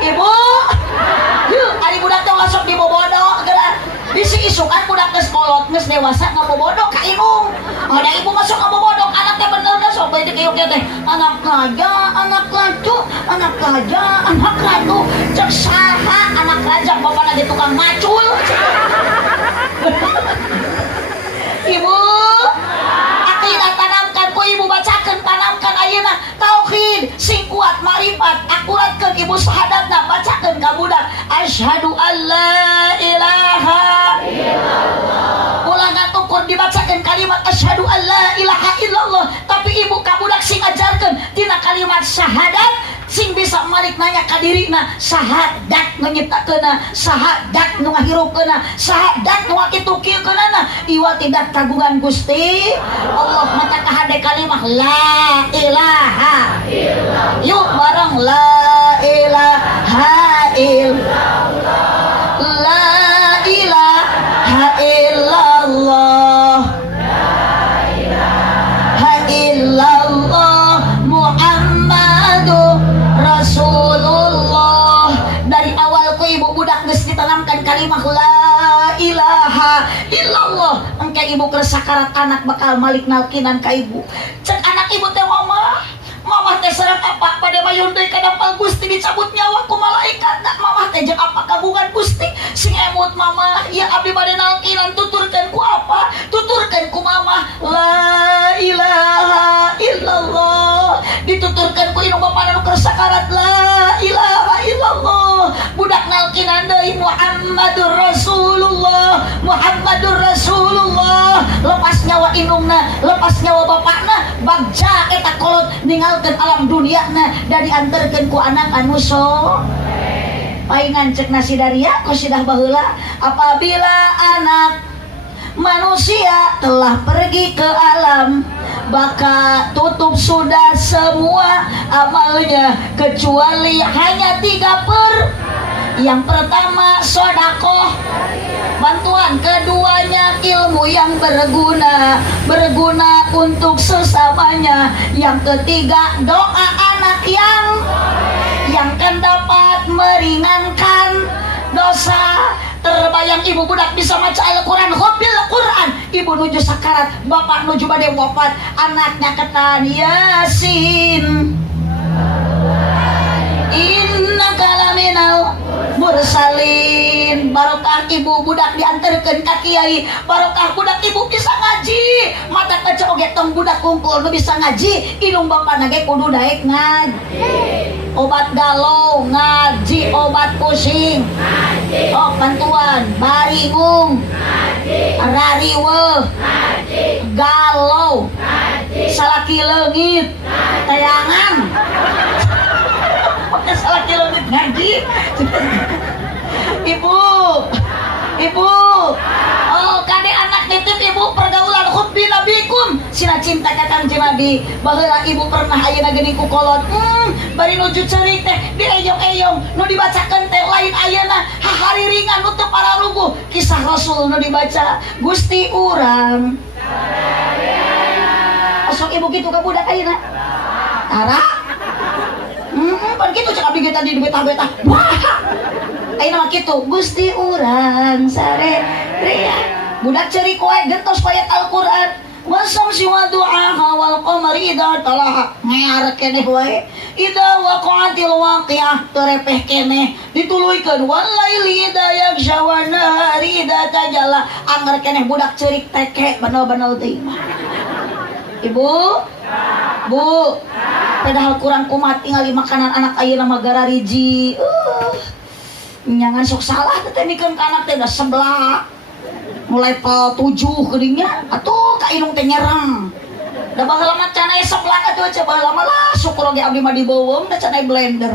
ibu ari budak teh masuk di bobodo geura bisi isukan budak geus kolot geus dewasa ngabobodo ka inung. Ada ibu masuk ngabobodo anak teh bener dah sok bae dikieu teh anak raja, anak ratu, anak raja, anak ratu. Cek saha anak raja bapana ge tukang macul. Ibu akidah tanamkan ku ibu bacakeun tanamkan ayeuna tauhid sing kuat marifat akuratkeun ibu syahadatna bacakeun ka budak asyhadu alla ilaha illallah. Ulah ngatukur dibacakeun kalimat asyhadu alla ilaha illallah tapi ibu ka budak sing ajarkeun tina kalimat syahadat sing bisa malik nanya ka dirina syahadat nu nyiptakeunna syahadat nu ngahirupkeunna syahadat nu ngakitu-kieukeunna iwa tidak kagungan Gusti Allah mata kahade kalimah la ilaha illallah. Yuk bareng la ilaha illallah la ilaha illallah la ilaha illallah Muhammadur Rasulullah. Dari awal ku ibu budak geus ditanamkan kalimah la ilaha illallah. Engke ibu keur sakarat anak bakal malik nalkinan ka ibu. Cek anak ibu teh mama teh sareng apa pada mayun deui ka dampal Gusti dicabut nyawa ku malaikat. Da mama teh jeung apa kagungan Gusti sing emut mama ya abdi bade nalkinan tuturkeun ku apa? Tuturkeun ku mama la ilaha illallah. Dituturkeun ku indung bapana nu keur sakarat la ilaha illallah. Budak nalkinan deui Muhammadur Rasulullah. Muhammadur Rasulullah. Lepas nyawa indungna, lepas nyawa bapakna, bagja eta kolot ninggalkeun alam duniana dan diantarkeun ku anak anu soleh. Paingan cek nasi daria qasidah baheula apabila anak manusia telah pergi ke alam maka tutup sudah semua amalnya kecuali hanya 3 yang pertama sodakoh bantuan, keduanya ilmu yang berguna untuk sesamanya, yang ketiga doa anak yang kan dapat meringankan dosa. Terbayang ibu budak bisa maca Al-Quran, hobil Quran, ibu nuju sakarat, bapak nuju bade wafat, anaknya ketan Yasin innaka laminal mursalin. Barokah ibu budak diantarkeun ka kiai, barokah budak ibu bisa ngaji, mata kaca oge tong budak kungkul nu bisa ngaji, indung bapana ge kudu daek ngaji. Obat galau ngaji, obat pusing ngaji, oh bantuan baringung ngaji, rariweuh ngaji, galau ngaji, salaki leungit tayangan pakai salaki leungit ngaji. Ibu, oh kade anak nitip ibu pergaulan hubbi nabikum, sina cinta ka Kanjeng Nabi. Baheula ibu pernah ayeuna geuning ku kolot, bari nuju ceurik teh dieyong-eyong, nu dibacakeun teh lain ayeuna hahariringan nu teu paralugu kisah Rasul nu dibaca Gusti urang sok ibu gitu ka budak ayeuna tara pan kitu cek abdi tadi di betah-betah wah ayeuna mah kitu Gusti urang sare ria budak ceuri koe gentos ayat Al-Qur'an wasamsi wa du'aha wal qamari idza talaha ngear keneh wae idza waqa'atil waqi'ah terepeh keneh dituluykeun wal laili idza yaghsha wan nahari idza tajalla anger keneh budak ceurik teke bener-bener teh ibu bu padahal kurang kumat tingali makanan anak ayeuna mah gara riji nyangan sok salah teh mikeun ka anak teh da sebelah mulai pel 7 geuringnya atuh ka inung teh nyereng da baheula mah can aya sebelah atuh coba lama lah syukur ge abdi mah dibeuweum da can aya blender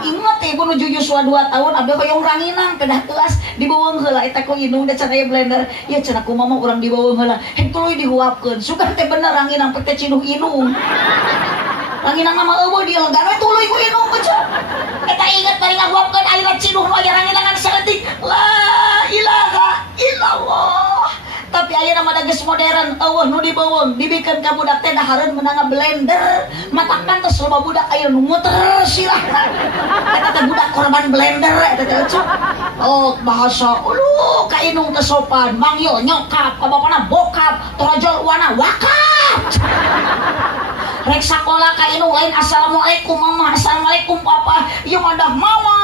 ingat ibu nuju Yuswa 2 tahun abdi hoyong ranginang pedah teuas dibeuweung heula eta ku inung da can aya blender ya cenah kumaha mah urang dibeuweung heula hek tuluy dihuapkeun sugan teh bener ranginang pek teh cinuh inung ranginang mah eueuh di legan we tuluy ku inung beca eta inget bari ngahuapkeun ayeuna cinuh nu aya ranginangan saeutik la ilaha illallah tapi ayeuna mah da geus modern eueuh nu dibeuweung dibikeun ka budak teh dahareun meunang blender matak pantes loba budak aya nu muter sirah eta teh budak korban blender eta teh cuk oh bahasa uluh ka inung teh sopan manggil nyokap ka bapana bokap torojol wana wakap rek sakola ka inung lain assalamualaikum mama assalamualaikum papa ieu mah dah mama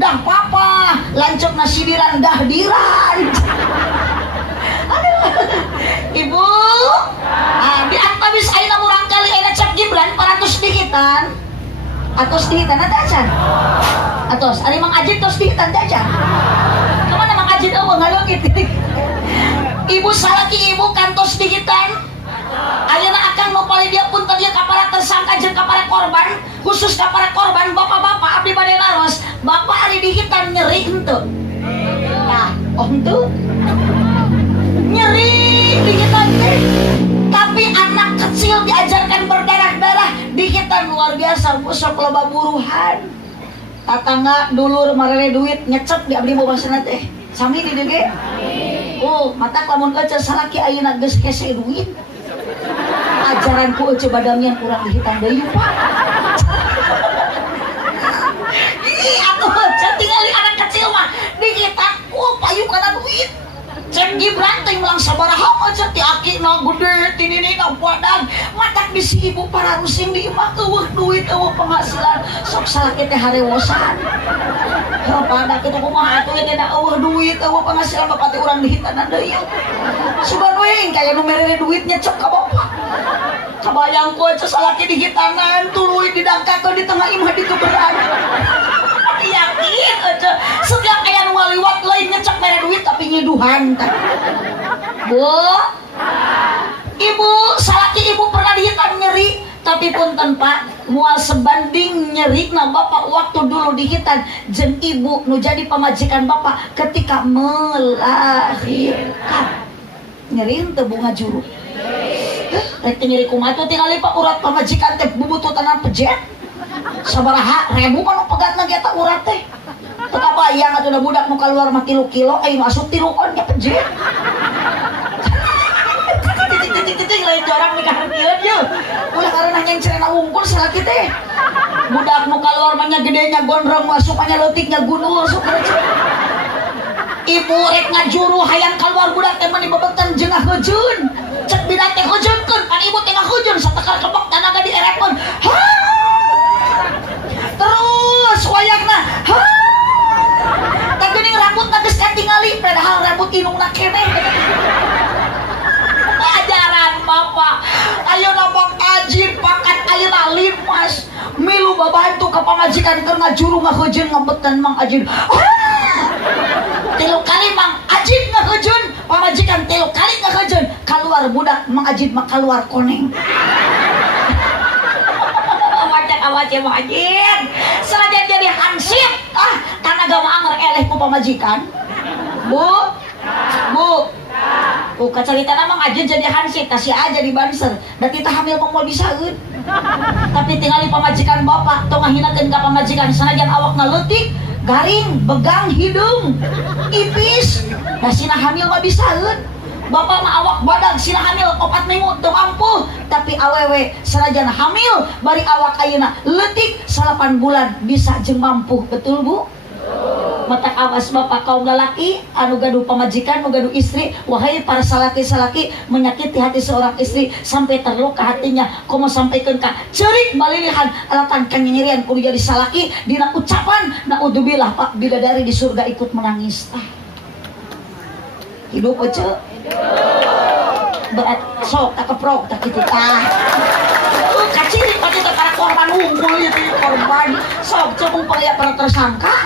dah papa lanceuk nasidiran dah diran aduh ibu di antabis ayeuna murang kali ayeuna cek Gibran 400 dihitan atos dihitan ada acan atos ari Mang Ajit tos dihitan teh acan kemana Mang Ajit eueuh ngaleungit ibu salaki ibu kantos dihitan ayeuna akang nu pali dia pun teu kapara tersangka jeung kapara korban khusus kapara korban bapak-bapak abdi bade laros bapak ari dihitan nyeri henteu nah henteu nyeri dihitan teh tapi anak kecil diajarkan berdarah-darah dihitan luar biasa sok loba buruhan tatangga dulur marere duit nyecep di abdi bobasana teh sami di dieu ge oh matak lamun euceul salaki ayeuna geus kese duit ajaranku euceul badamian kurang dihitan deui Pak ih atuh tinggali anak kecil mah dihitan payu kana duit cek Gibran teh ulang sabaraha aja ti akina gede ti ninina padang matak bisi ibu para rusing di imah eueuh duit eueuh penghasilan sok salaki teh harewosan heuh pada kitu kumaha atuh teh da eueuh duit eueuh penghasilan bapak teh urang dihitanan deui sugan we kaya nu merere duit nyecep ka bapak kabayang ku aja salaki dihitanan tuluy didangkakeun di tengah imah di keberan yakin aja setiap aya nu ngaliwat lain nyecek mere duit tapi nyiduhan bu ibu salaki ibu pernah dihitan nyeri tapi punten Pak moal sebanding nyeri na bapak waktu dulu dihitan jeung ibu nu jadi pamajikan bapak ketika melahirkan nyeri teu bunga juru rek nyeri kumaha tuh tingali Pak urat pamajikan teh bubututan pejet sabaraha ribu mah nu pegatna ge eta urat teh teu kabayang atuh da budak nu kaluar mah 3 kilo aya nu asup 3 on ge pejet titik lain jorang dikahartieun ye ulah karena nyencerena wungkul salaki teh budak nu kaluar mah nya gede nya gondrong masuk nya leutik nya gunul sok ibu rek ngajuru hayang kaluar budak teh mah dibebeutan jeung ngahejeun cek bidak teh hejeunkeun pan ibu teh ngahejeun satekar kebek tanaga dierepeun terus wayangna tak geuning rambutna geus katingali padahal rambut inungna keneh ajaran bapak ayeuna Mang Ajit pakat ayeuna limas milu babantu ka pamajikan keur ngajuru ngahejeun ngabetan Mang Ajit 3 kali Mang Ajit ngahejeun pamajikan 3 kali ngahejeun kaluar budak Mang Ajit mah kaluar koneng awake Mang Ajit sanajan jadi hansip tanaga mah anger eleh ku pamajikan bu kacaritana Mang Ajit jadi hansip kasih aja di banser da tita hamil moal bisaeun tapi tinggali pamajikan bapak tong ngahinakeun ka pamajikan sanajan awakna leutik garing begang hidung ipis nah sina hamil mah bisaeun bapak mah awak badag sina hamil 4 minggu teu mampu tapi awewe sanajan hamil bari awak ayeuna leutik 8 bulan bisa jeung mampu betul Bu mata awas bapak kaum lalaki anu gaduh pamajikan anu gaduh istri wahai para salaki-salaki menyakiti hati seorang istri sampai terluka hatinya komo sampaikan ka ceurik balilihan alatan kanyerian kudu jadi salaki dina ucapan naudzubillah Pak bidadari di surga ikut menangis hidup aja berat sok tak keprok tak gitu kaciri pasti para korban unggul itu korban sok coba upaya para tersangka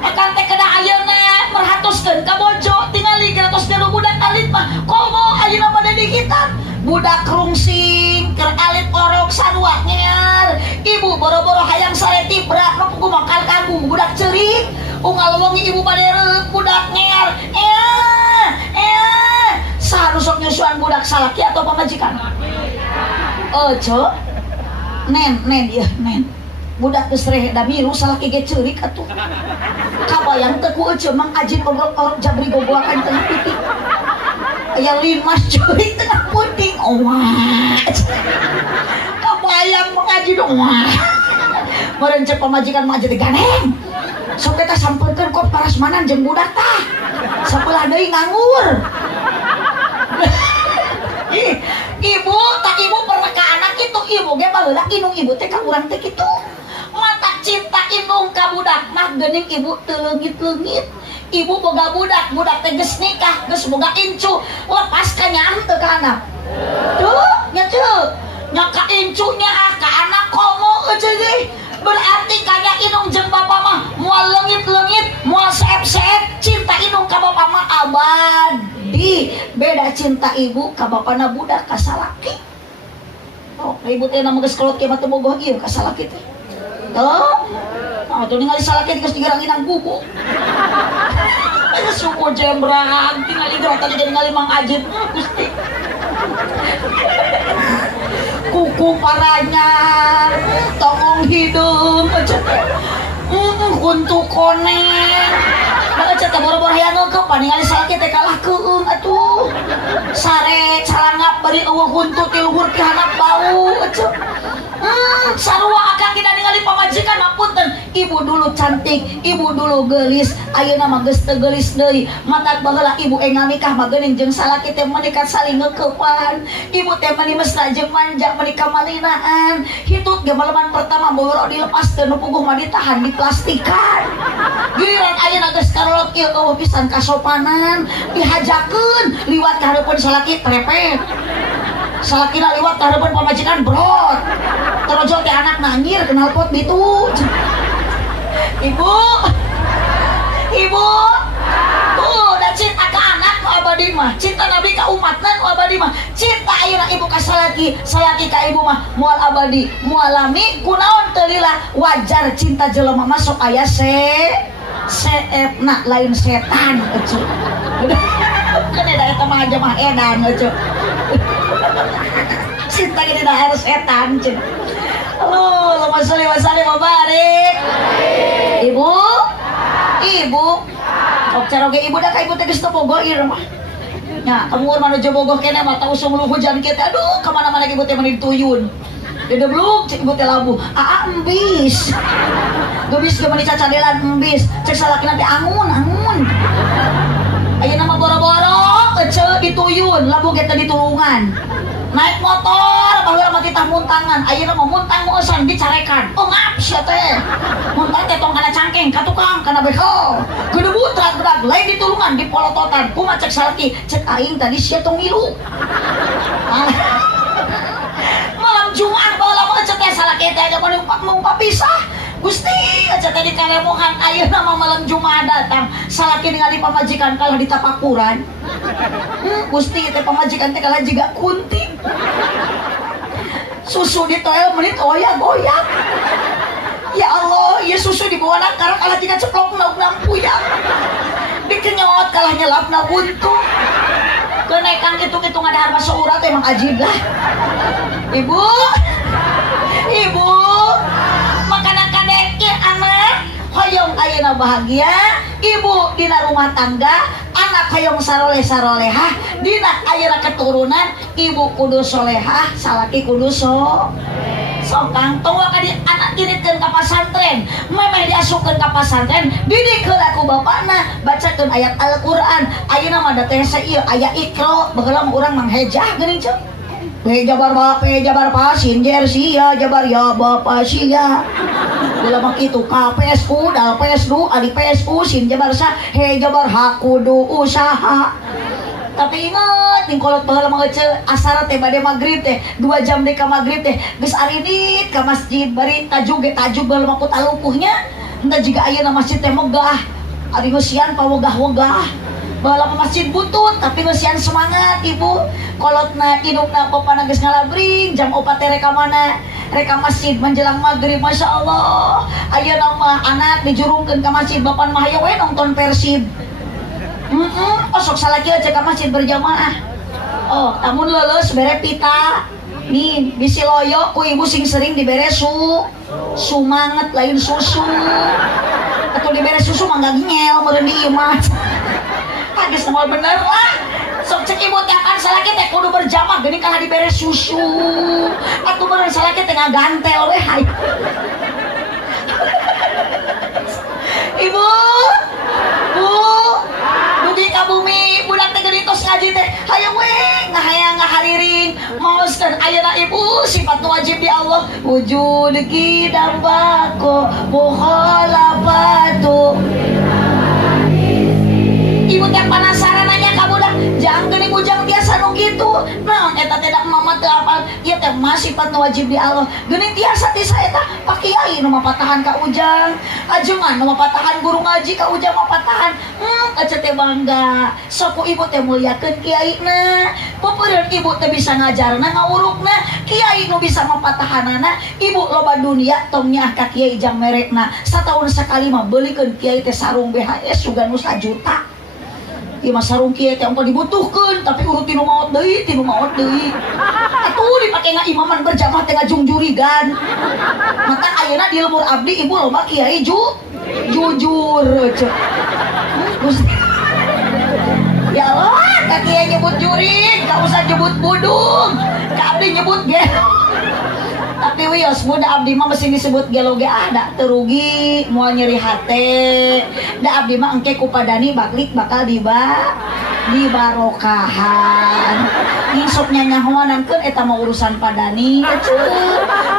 akan teh kena ayeuna merhatuskeun ka bojo tingali gratos deui budak alit mah komo ayeuna pada dikitan budak rungsing keur alit orok sarua ngeur ibu boro-boro hayang sare tibra nu kumakal kagung budak ceurik unggal wengi ibu bade budak ngeur saha sok nyusuan budak salaki atau pamajikan ojo nen ieu nen budak geus rehe da milu salaki ge ceurik atuh kabayang teu ku ece mang ajin orok jabri gogoakan tengah pitik aya limas ceurik tengah puting kabayang mang ajin meureun cek pamajikan mah jadi ganeng sok eta sampeukeun kok parasmanan jeung budak tah sapeula deui nganggur ibu tak ibu pernah ke anak itu ibu ge baheula indung ibu teh ka urang teh kitu mata cinta indung ka budak mah geuning ibu teu leungit-leungit ibu boga budak teh geus nikah geus boga incu lepas ka nyam teu ka anak tuh nya teu nya ka incu nya ka anak komo eueuh deui berarti kaya indung jeung bapa mah moal leungit-leungit moal seep-seep cinta indung ka bapa mah abadi beda cinta ibu ka bapana budak ka salaki oh ibu teh na geus kolot kieu mah teu bogoh ieu ka salaki teh tuh tuh ningali salaki geus digerang inang bubu aya suku jembrang tingali geratan jadi ningali Mang Ajit Gusti kuku paranya tongong hidung kuntu koneng ecet boro-boro hayang ngeukeub ningali salaki teh kalah keung atuh sare calangap bari eueuh kuntu ti luhur ti handap bau ecet sarua akang kita ningali pamajikan mapunten ibu dulu cantik ibu dulu geulis ayeuna mah geus teu geulis deui matak baheula ibu enggal nikah mah geuning jeung salaki teh meunikat saling ngeukepan ibu teh meuni mesra jeung manja meuni kamalinaan hitut ge maleman pertama boro dilepaskeun nu puguh mah ditahan diplastikan giliran ayeuna geus karolot ieu eueuh pisan kasopanan dihajakeun liwat ka hareupeun salaki trepet salakina liwat ka hareupeun pamajikan brot terojol teh anak nangir kenal pot ditu ibu tuh dan cinta ke anak nu abadi mah cinta nabi ka umatna nu abadi mah cinta ayeuna ibu ka salaki ka ibu mah moal abadi moal lami kunaon teu lila wajar cinta jelema masuk aya seepna lain setan ece kan eta mah aja mah edan ece cinta gini dah harus setan cen Allahumma sholli wa sallim wa barik ibu sok caroge ibu dah ka ibu teh geus teu bogoh ieu mah nya umur manuju bogoh keneh mah tah usum lu hujan kieu teh aduh ka mana-mana ibu teh meni tuyun dedebluk cek ibu teh labuh embis gebis ge meni cacadelan embis cek salakina teh angun ayeuna mah boro-boro ece dituyun labuh ge teh ditulungan naik motor baheula mah titah muntangan ayeuna mah muntang moesan dicarekan ngap sia teh muntang teh tong kana cangkeng ka tukang kana beko gedebut rag-rag lain ditulungan dipolototan kumaha cek salaki cek aing tadi sia tong ngilu malam Jumat baheula mah cek teh salaki teh aya mau papisah Gusti aja tadi kalemohan ayeuna mah malam Jumat datang salaki ningali pamajikan kalah ditapakuran Gusti teh pamajikan teh kalah jiga kunting susu di toel menit goyang ya Allah ya susu di bawah nakar kalah jiga ceplok nauk nampuyang dikenyot kalah nyelapna buntu kenaikan hitung-hitung ada harga seurat emang ajib lah ibu makanan kadek anak hoyong ayeuna bahagia, ibu dina rumah tangga, anak hayong saroleh-sarolehah, dina ayeuna keturunan, ibu kudu solehah, salaki kudu sokang tunggu kadi anak diritkeun ka pasantren, memeh diasukeun ka pasantren, didik heula ku bapana, bacakeun ayat Al-Qur'an. Ayeuna mah da teh ieu aya Iqra, baheula mah urang manghejah geuning ceu. Jabar bape jabar pasin jersia jabar ya bapa sia. Bela mah kitu ka PSU dal PSU adi PSU sin jabar sa he jabar hakudu usaha. Tapi ingat ning kolot baheula mah ceu asar teh bade magrib teh 2 jam dek ka magrib teh geus aridit ka masjid bari tajuk baheula mah ku talupuhnya henteu jiga ayeuna masjid teh megah ari ngeusian pawegah-wegah baheula mah masjid butut tapi ngeusian semangat ibu kolotna indukna bapana geus ngalabring jam 4 teh reka mana reka masjid menjelang magrib. Masya Allah ayeuna mah anak dijurungkeun ka masjid bapan mah aya we nonton Persib. Sok salaki aja ke masjid berjamaah. Oh, namun lulus bere pita. Nih, bisi loyo ku ibu sing sering dibere sumanget lain susu. Atau dibere susu mah enggak ngel meureun di imah. Geus moal bener lah. Sok cek ibu teh kan salaki teh kudu berjamaah geuning kalah dibere susu. Atuh meureun salaki teh ngagantel we hay. Ibu, Bu, dugi ka bumi, budak teh geuditos ngaji teh, hayang we, ngahayang ngahariring, maoskeun ayeuna ibu sifat wajib di Allah, wujud kidambako, mukhalafatu. Ibu teh penasaran nanya ka budak, jang geuning ujang biasa nu kitu. Naon eta teh da mama teu apal, ieu teh mah sifat wajib di Allah. Geuning tiasa ti saeta pak kiai nu mapatahan ka ujang, ajengan nu mapatahan guru ngaji ka ujang mapatahan. Aca teh bangga. Sok ibu teh mulyakeun kiaina. Peupeureuan ibu teh bisa ngajarna ngawurukna, kiai nu bisa mapatahanana, ibu loba dunia tong nyaah ka kiai jang merekna. Sataun sakali mah beulikeun kiai teh sarung BHS sugan nu 1 juta. Ieu mah sarung kieu teh ongko dibutuhkeun tapi urut tinu maot deui. Atuh dipake ngaimaman berjamaah teh ngajungjurigan. Mata ayeuna di lemur abdi ibu loba kiai jujur cek. Ya Allah, ka kiai nyebut jurig, ka usah nyebut budung, ka abdi nyebut gelo. Tapi wios budak abdi mah mesin disebut gelo ge ada terugi moal nyeri hate. Da abdi mah engke ku padani baklik bakal dibarokahan. Insuk nyanyahoanankeun eta mah urusan padani.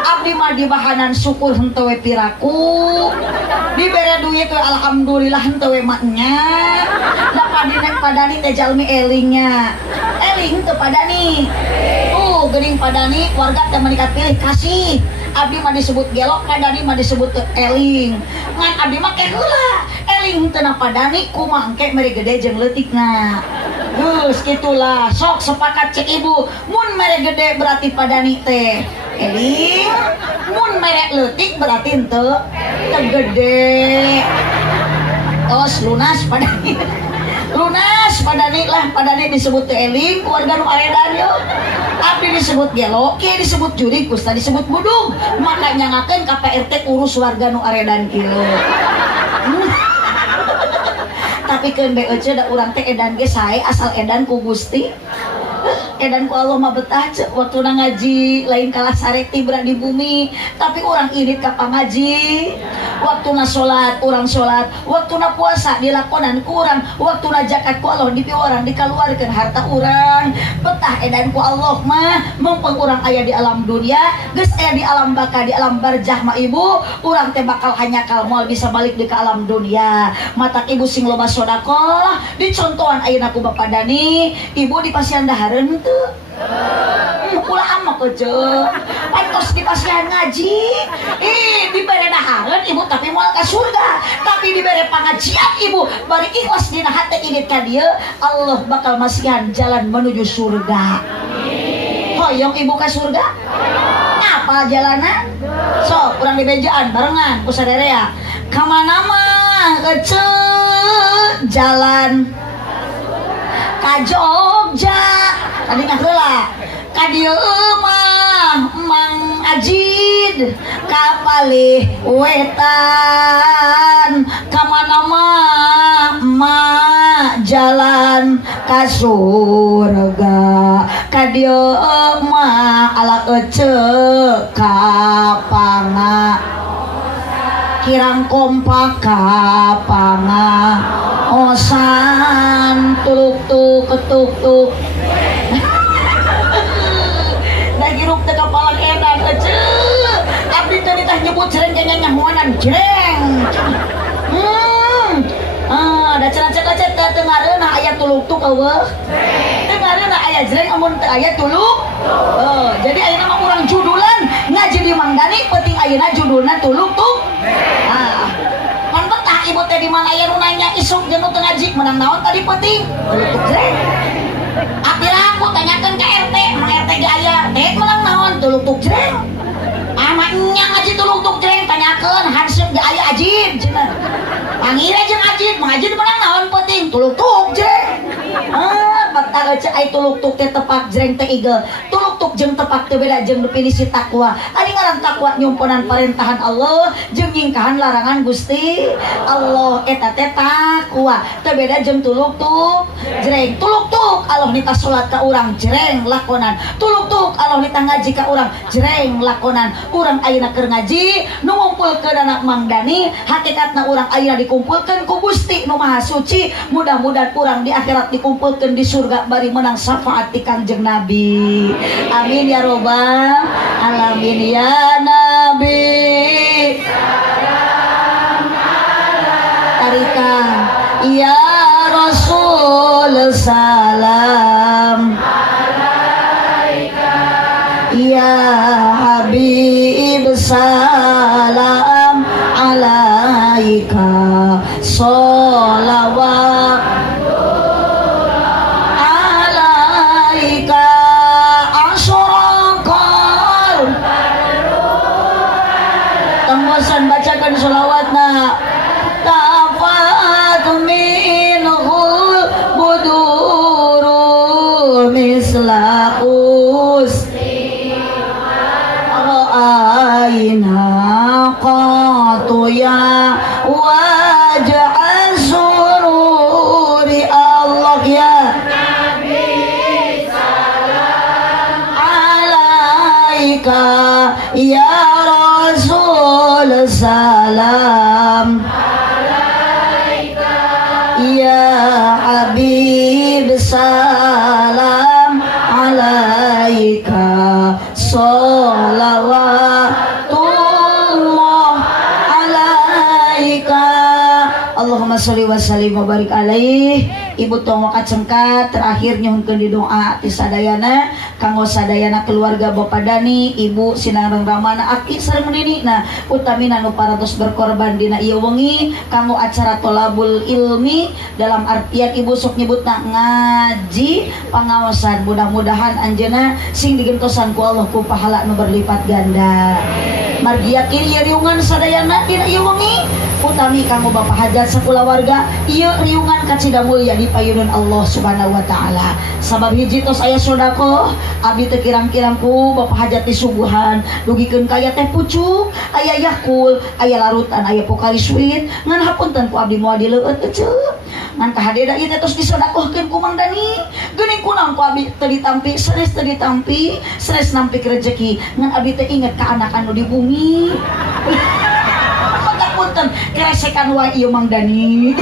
Abdi mah dibahanan syukur henteu we piraku. Dibere duit we alhamdulillah henteu we maknya. Da padani teh jalmi elingnya. Eling teu padani. Geuning padani warga teh menikah pilih kasih. Abdi mah disebut gelok, padani mah disebut eling. Ngan abdi mah ke heula. Eling teu na padani kumaha engke mere gede jeung leutikna. Geus kitulah. Sok sepakat cek ibu. Mun mere gede berarti padani teh eling. Mun mere leutik berarti henteu gede. Tos lunas padani. Lunas padani lah, padani disebut eling, keluarga nu aredan yo. Abdi disebut gelo, kieu disebut jurig, kusta disebut budung. Makanya ngakeun ka PRT urus warga nu aredan kieu. Tapi keun be ece da urang teh edan ge sae asal edan ku Gusti. Edan ku Allah mah betah cek waktu ngaji lain kalah sarek tibra di bumi tapi orang irit ka pangaji waktu na sholat orang sholat waktu na puasa dilakonan ku orang waktu na zakat ku Allah dipi orang dikaluarkeun harta orang betah edan ku Allah mah mumpung orang aya di alam dunia geus aya di alam baka di alam barzah mah ibu orang teh bakal hanyakal moal bisa balik di ka alam dunia mata ibu sing loba sedekah dicontohan ayeuna ku Bapak Dani ibu di pasian dahareun teu ulah ama kece pantos di pasian ngaji dibere dahareun ibu tapi moal ka surga tapi dibere pangajian ibu bari ikhlas dina hate irit ka dieu Allah bakal masihan jalan menuju surga. Hoyong ibu ka surga? Apa jalanan? So, kurang di bejaan barengan ku saderea. Ka mana mah kece jalan ka Jogja tadi ngaheula ka dieu mah Mang Ajid ka Palih Wetan ka mana surga kadieu mah ala ece kapanga kirang kompak kapanga osan tuluk tuk ketuk tuk da giruk teh kapalang edan ece abdi teh ditah nyebut jereng nyanyahoanan jereng da cenah-cenah teh ngareuna aya tuluk tuk eueuh teh ngareuna aya jereng amun teu aya tuluk jadi ayeuna mah urang judulan ngaji di Mangdani penting ayeuna judulna tuluk tuk kan betah ibu teh di mana aya nu nanya isuk jeung nu teu ngaji menang naon tadi penting tuluk tuk jereng apabila aku tanyakeun ka RT mang RT ge aya teh menang naon tuluk tuk jereng amanya ngaji tuluk tuk jereng tanyakeun hansip ge aya ajid cenah pangira jeung ajid mangajid menang naon penting tuluk tuk jereng betah ece ai tuluk tuk teh tepak jereng teh igel tuluk tuk jeung tepak teh beda jeung definisi takwa ari ngaran takwa nyumponan parentahan Allah jeung nyingkahan larangan Gusti Allah eta teh takwa teh beda jeung tuluk tuk jereng tuluk tuk Allah nita salat ka urang jereng lakonan tuluk tuk Allah nita ngaji ka urang jereng lakonan urang ayeuna keur ngaji nu ngumpulkeun anak Mangdani hakikatna urang ayeuna dikumpulkeun ku Gusti nu Maha Suci mudah-mudahan urang di akhirat dikumpulkeun di surga bari menang syafaat ti Kangjeng Nabi amin ya robbal alamin ya Nabi tarikan ya Rasul salam ya Habib salam alaika sholawat alaika asyraqal tanggosan bacakan sholawatna tafat minhul buduru mislakus ra'ayna qatuya waj'al sururi Allah ya Nabi salam alaika ya Rasul salam alaika ya Habib salam alaika sholawatullah alaika Allahumma sholli wa sallim wa barik alaih ibu tong kacengkat terakhir nyuhunkeun di doa ti sadayana kanggo sadayana keluarga Bapak Dani ibu Sinareng Ramana aki sareng Nini nah utamina nu paratos berkorban dina ieu wengi kanggo acara tolabul ilmi dalam artian ibu sok nyebutna ngaji pangaosan mudah-mudahan anjeunna sing digentosan ku Allah ku pahala nu berlipat ganda margi yakin ieu riungan sadayana dina ieu wengi utami kanggo Bapak hajat sakulawarga ieu riungan kacida mulya dipayuneun Allah Subhanahu wa taala sabab hiji tos aya sedekah abdi teu kirang-kirang ku Bapak hajat disuguhan dugikeun ka aya teh pucuk aya yakul aya larutan aya pokari sweet ngan hapunten ku abdi moal dileueut ece ngan kahadeda ieu teh tos disedekahkeun ku Mang Dani geuning kunaon ku abdi teu ditampi sanes teu ditampi sanes nampik rezeki ngan abdi teh inget ka anak anu di bumi punten keresekan wae ieu Mang Dani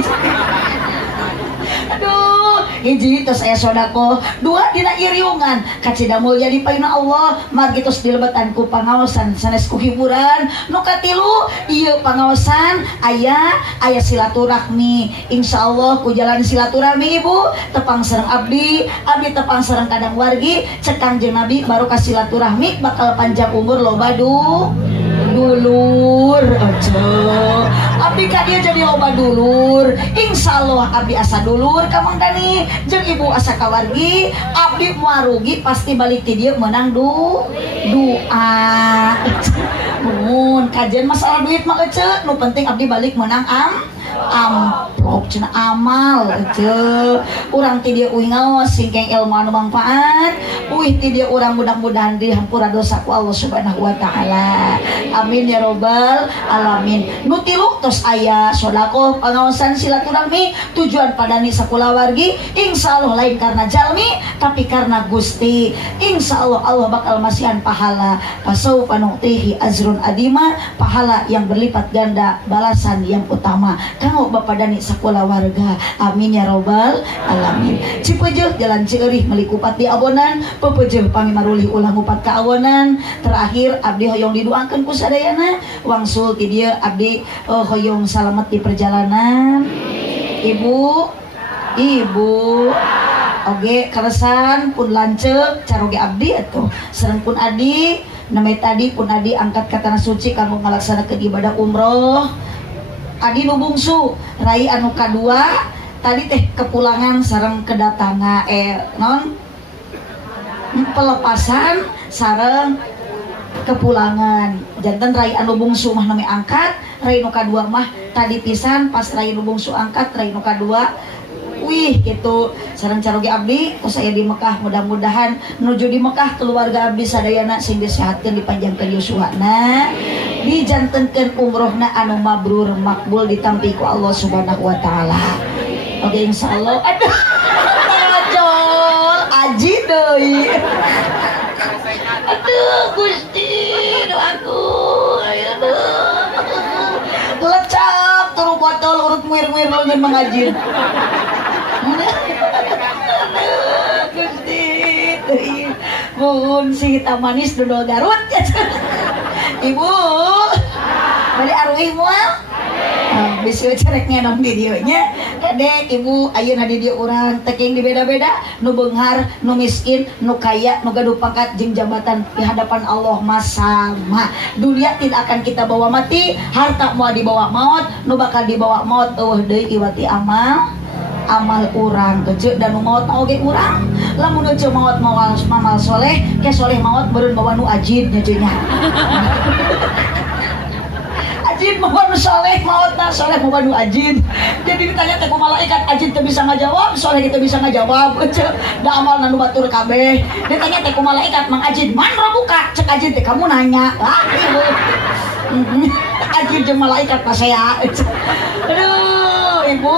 aduh hiji tos aya sodako dua dina iriungan kacida mulya dipayuna Allah margi tos dilebetan ku pangaosan sanes ku hiburan nu katilu ieu pangaosan aya silaturahmi insyaallah ku jalan silaturahmi ibu tepang sareng abdi tepang sareng kadang wargi cek Kangjeng Nabi barokah silaturahmi bakal panjang umur loba dulur aja abdi ka dia jadi loba dulur insyaallah abdi asa dulur ka Mang Dani jeung ibu asa kawargi abdi moal rugi pasti balik ti dieu meunang doa mun kajian masalah duit mah ece nu penting abdi balik meunang amplop cenah amal urang ti dieu ngaos singkeng ilmu anu manfaat ti dieu urang mudah-mudahan dihampura dosa ku Allah Subhanahu wa taala. Amin ya robbal alamin. Nu tilu tos aya sedekah pangaosan silaturahmi tujuan padani sakulawargi insyaallah lain karena jalmi tapi karena Gusti. Insyaallah Allah bakal masihan pahala pasau panuqtihi azrun adima, pahala yang berlipat ganda, balasan yang utama kanggo bapadani sakulawarga. Amin ya robbal alamin. Cipeujeul jalan Cieureih meuli kupati abonan, pepeujeul pamimarulih ulah ngupat ka awonan. Terakhir abdi hoyong didoakeun ku sadayana, wangsul ti dieu abdi hoyong salamet di perjalanan. Ibu oge karesan pun lanceuk caroge abdi atuh sareng pun adi namai tadi pun adi angkat ka tanah suci kanggo ngalaksanakeun ibadah umroh. Adi nu bungsu rai anu kadua tadi teh kepulangan sareng kedatangan non pelepasan sareng kepulangan. Janten rai anu bungsu mah nami angkat, rai nu kadua mah tadi pisan pas rai nu bungsu angkat, rai nu kadua gitu sareng caroge abdi tos aya di Mekah. Mudah-mudahan menuju di Mekah keluarga abdi sadayana sing disehatkeun dipanjangkeun yuswana, dijantenkeun umrohna anu mabrur makbul ditampi ku Allah Subhanahu wa taala. Oke insyaallah. Aduh ajol aji deui. Aduh Gusti doaku lecap turu botol urut muir-muir lo nyen mangajin. Gusti mun si kita manis dodol Garut. Ibu bari arwih moal bisa cerek ngenom di dieu nya. Kadek ibu ayeuna di dieu urang teu dibeda-beda, nu beunghar, nu miskin, nu kaya, nu gaduh pangkat jeung jabatan di hadapan Allah mas sama. Dunia tidak akan kita bawa mati, harta moal dibawa maut, nu bakal dibawa maut eueuh deui iwati amal urang keje dan nu maot oge urang. Lamun nu maot mamal soleh ke soleh maot beureun bawa nu ajid nya nya. Ajid bawa nu soleh maot na soleh bawa nu ajid. Jadi ditanya teh ku malaikat ajid teu bisa ngajawab, soleh teu bisa ngajawab. Da amal nu batur kabeh. Ditanya teh ku malaikat mang ajid man rabuka cek ajid teh kamu nanya. Ah ibu. Ajid jeung malaikat pas saya. Aduh ibu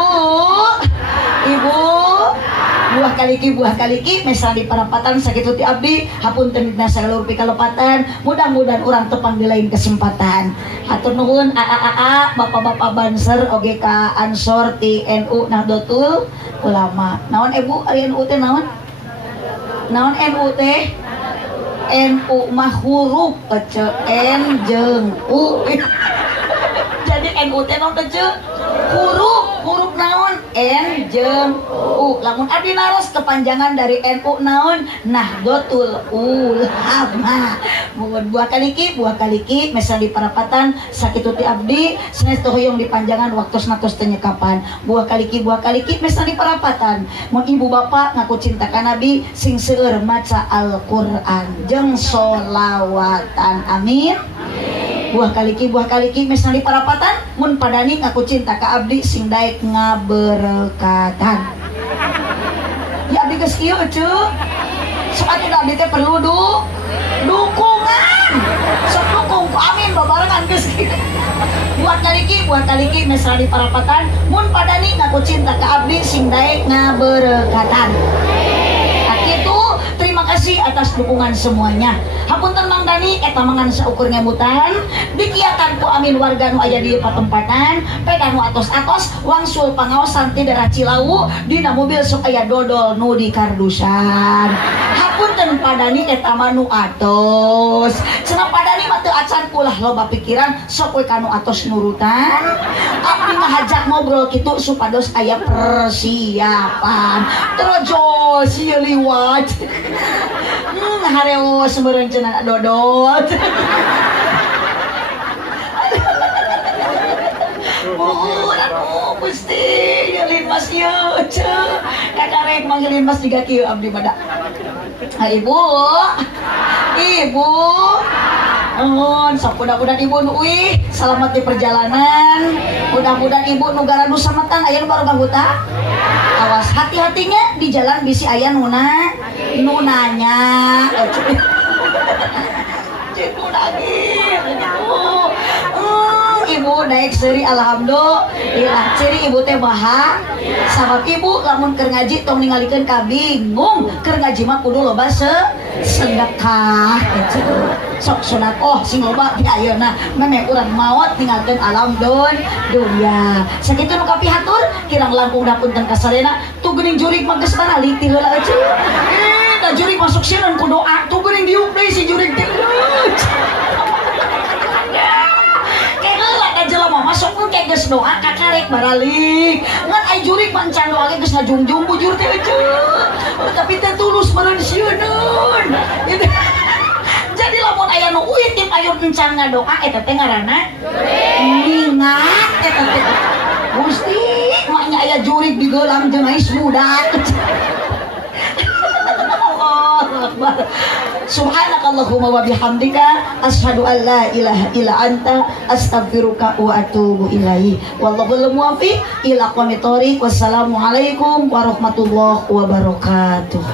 buah kaliki mesra di parapatan sakitu ti abdi hapunten dina sagalur pikalepatan. Mudah-mudahan urang tepang di lain kesempatan. Hatur nuhun aa bapak-bapak Banser oge ka Ansor ti NU Nahdlatul Ulama. Naon ibu ari NU teh naon NU teh? NU mah huruf ece N jeung U. Jadi NU teh naon teh? Huruf naon N jeung U. Lamun abdi naros kepanjangan dari NU naon Nahdlatul Ulama. Buah kaliki mesra di parapatan sakitu ti abdi sanes teu hoyong dipanjangan waktosna tos teu nyekapan. Buah kaliki mesra di parapatan. Mun ibu bapak ngaku cinta ka nabi sing seueur maca Al-Qur'an jeung sholawatan. Amin. Buah kaliki mesna di parapatan mun padani ngaku cinta ka abdi sing daek ngaberkatan. Ya abdi geus kieu ceu. Sok atuh abdi teh perlu dukungan. Sok dukung ku amin babarengan geus kieu. Buah kaliki mesna di parapatan mun padani ngaku cinta ka abdi sing daek ngaberkatan. Kitu terima kasih atas dukungan semuanya. Hapunten Mang Dani eta mangan saukur ngemutan dikiatan ku amin warga nu aya di patempatan peda nu atos-atos wangsul pangaosan ti daerah Cilawu dina mobil sok aya dodol nu di kardusan. Hapunten Padani eta mah nu atos. Cenah Padani mah teu acan ulah loba pikiran sok we kanu atos nurutan. Abdi ngahajak ngobrol kitu supados aya persiapan. Terojos ieu liwat. Hareos meureun cenah dodot. Aduh Gusti ngeulin mas ieu ceu. Kakarek manggilin mas jiga kieu abdi bada. Ibu Nuhun, sok mudah-mudahan ibu nuih selamat di perjalanan. Mudah-mudahan ibu nu garandu sametan aya nu baru gahuta. Awas hati-hatinya di jalan bisi aya nunanya. Ibu nangis. Ibu naik seri alhamdulillah. Ciri ibu teh baha. Sahabat ibu lamun keur ngaji tong ningalikeun ka bingung. Keur ngaji mah kudu loba sedekah gitu. Sok sunat sing loba di ayeuna memang urang maot tinggalkeun alam dunya. Sakitu nu kapihatur kirang langkung punten kasarena tu geuning jurig mah geus baralik ti heula euy. Da jurig masuk sireun ku doa tu geuning diuk deui si jurig teh. Jelema masuk pun kayak geus doa kakarek baralik ngan ai jurig mancan doa ge geus ngajungjung bujur teh tapi teh tulus meureun sieun jadi lamun aya nu uitip aya encan ngadoa eta teh ngaranna mingat eta teh Gusti maknya aya jurig di geulang jeung ais budak Subhanakallahumma wa bihamdika asyhadu an la ilaha illa anta astaghfiruka wa atubu ilaihi wallahu muwaffiq ila aqwamit thoriq wassalamu alaikum warahmatullahi wabarakatuh.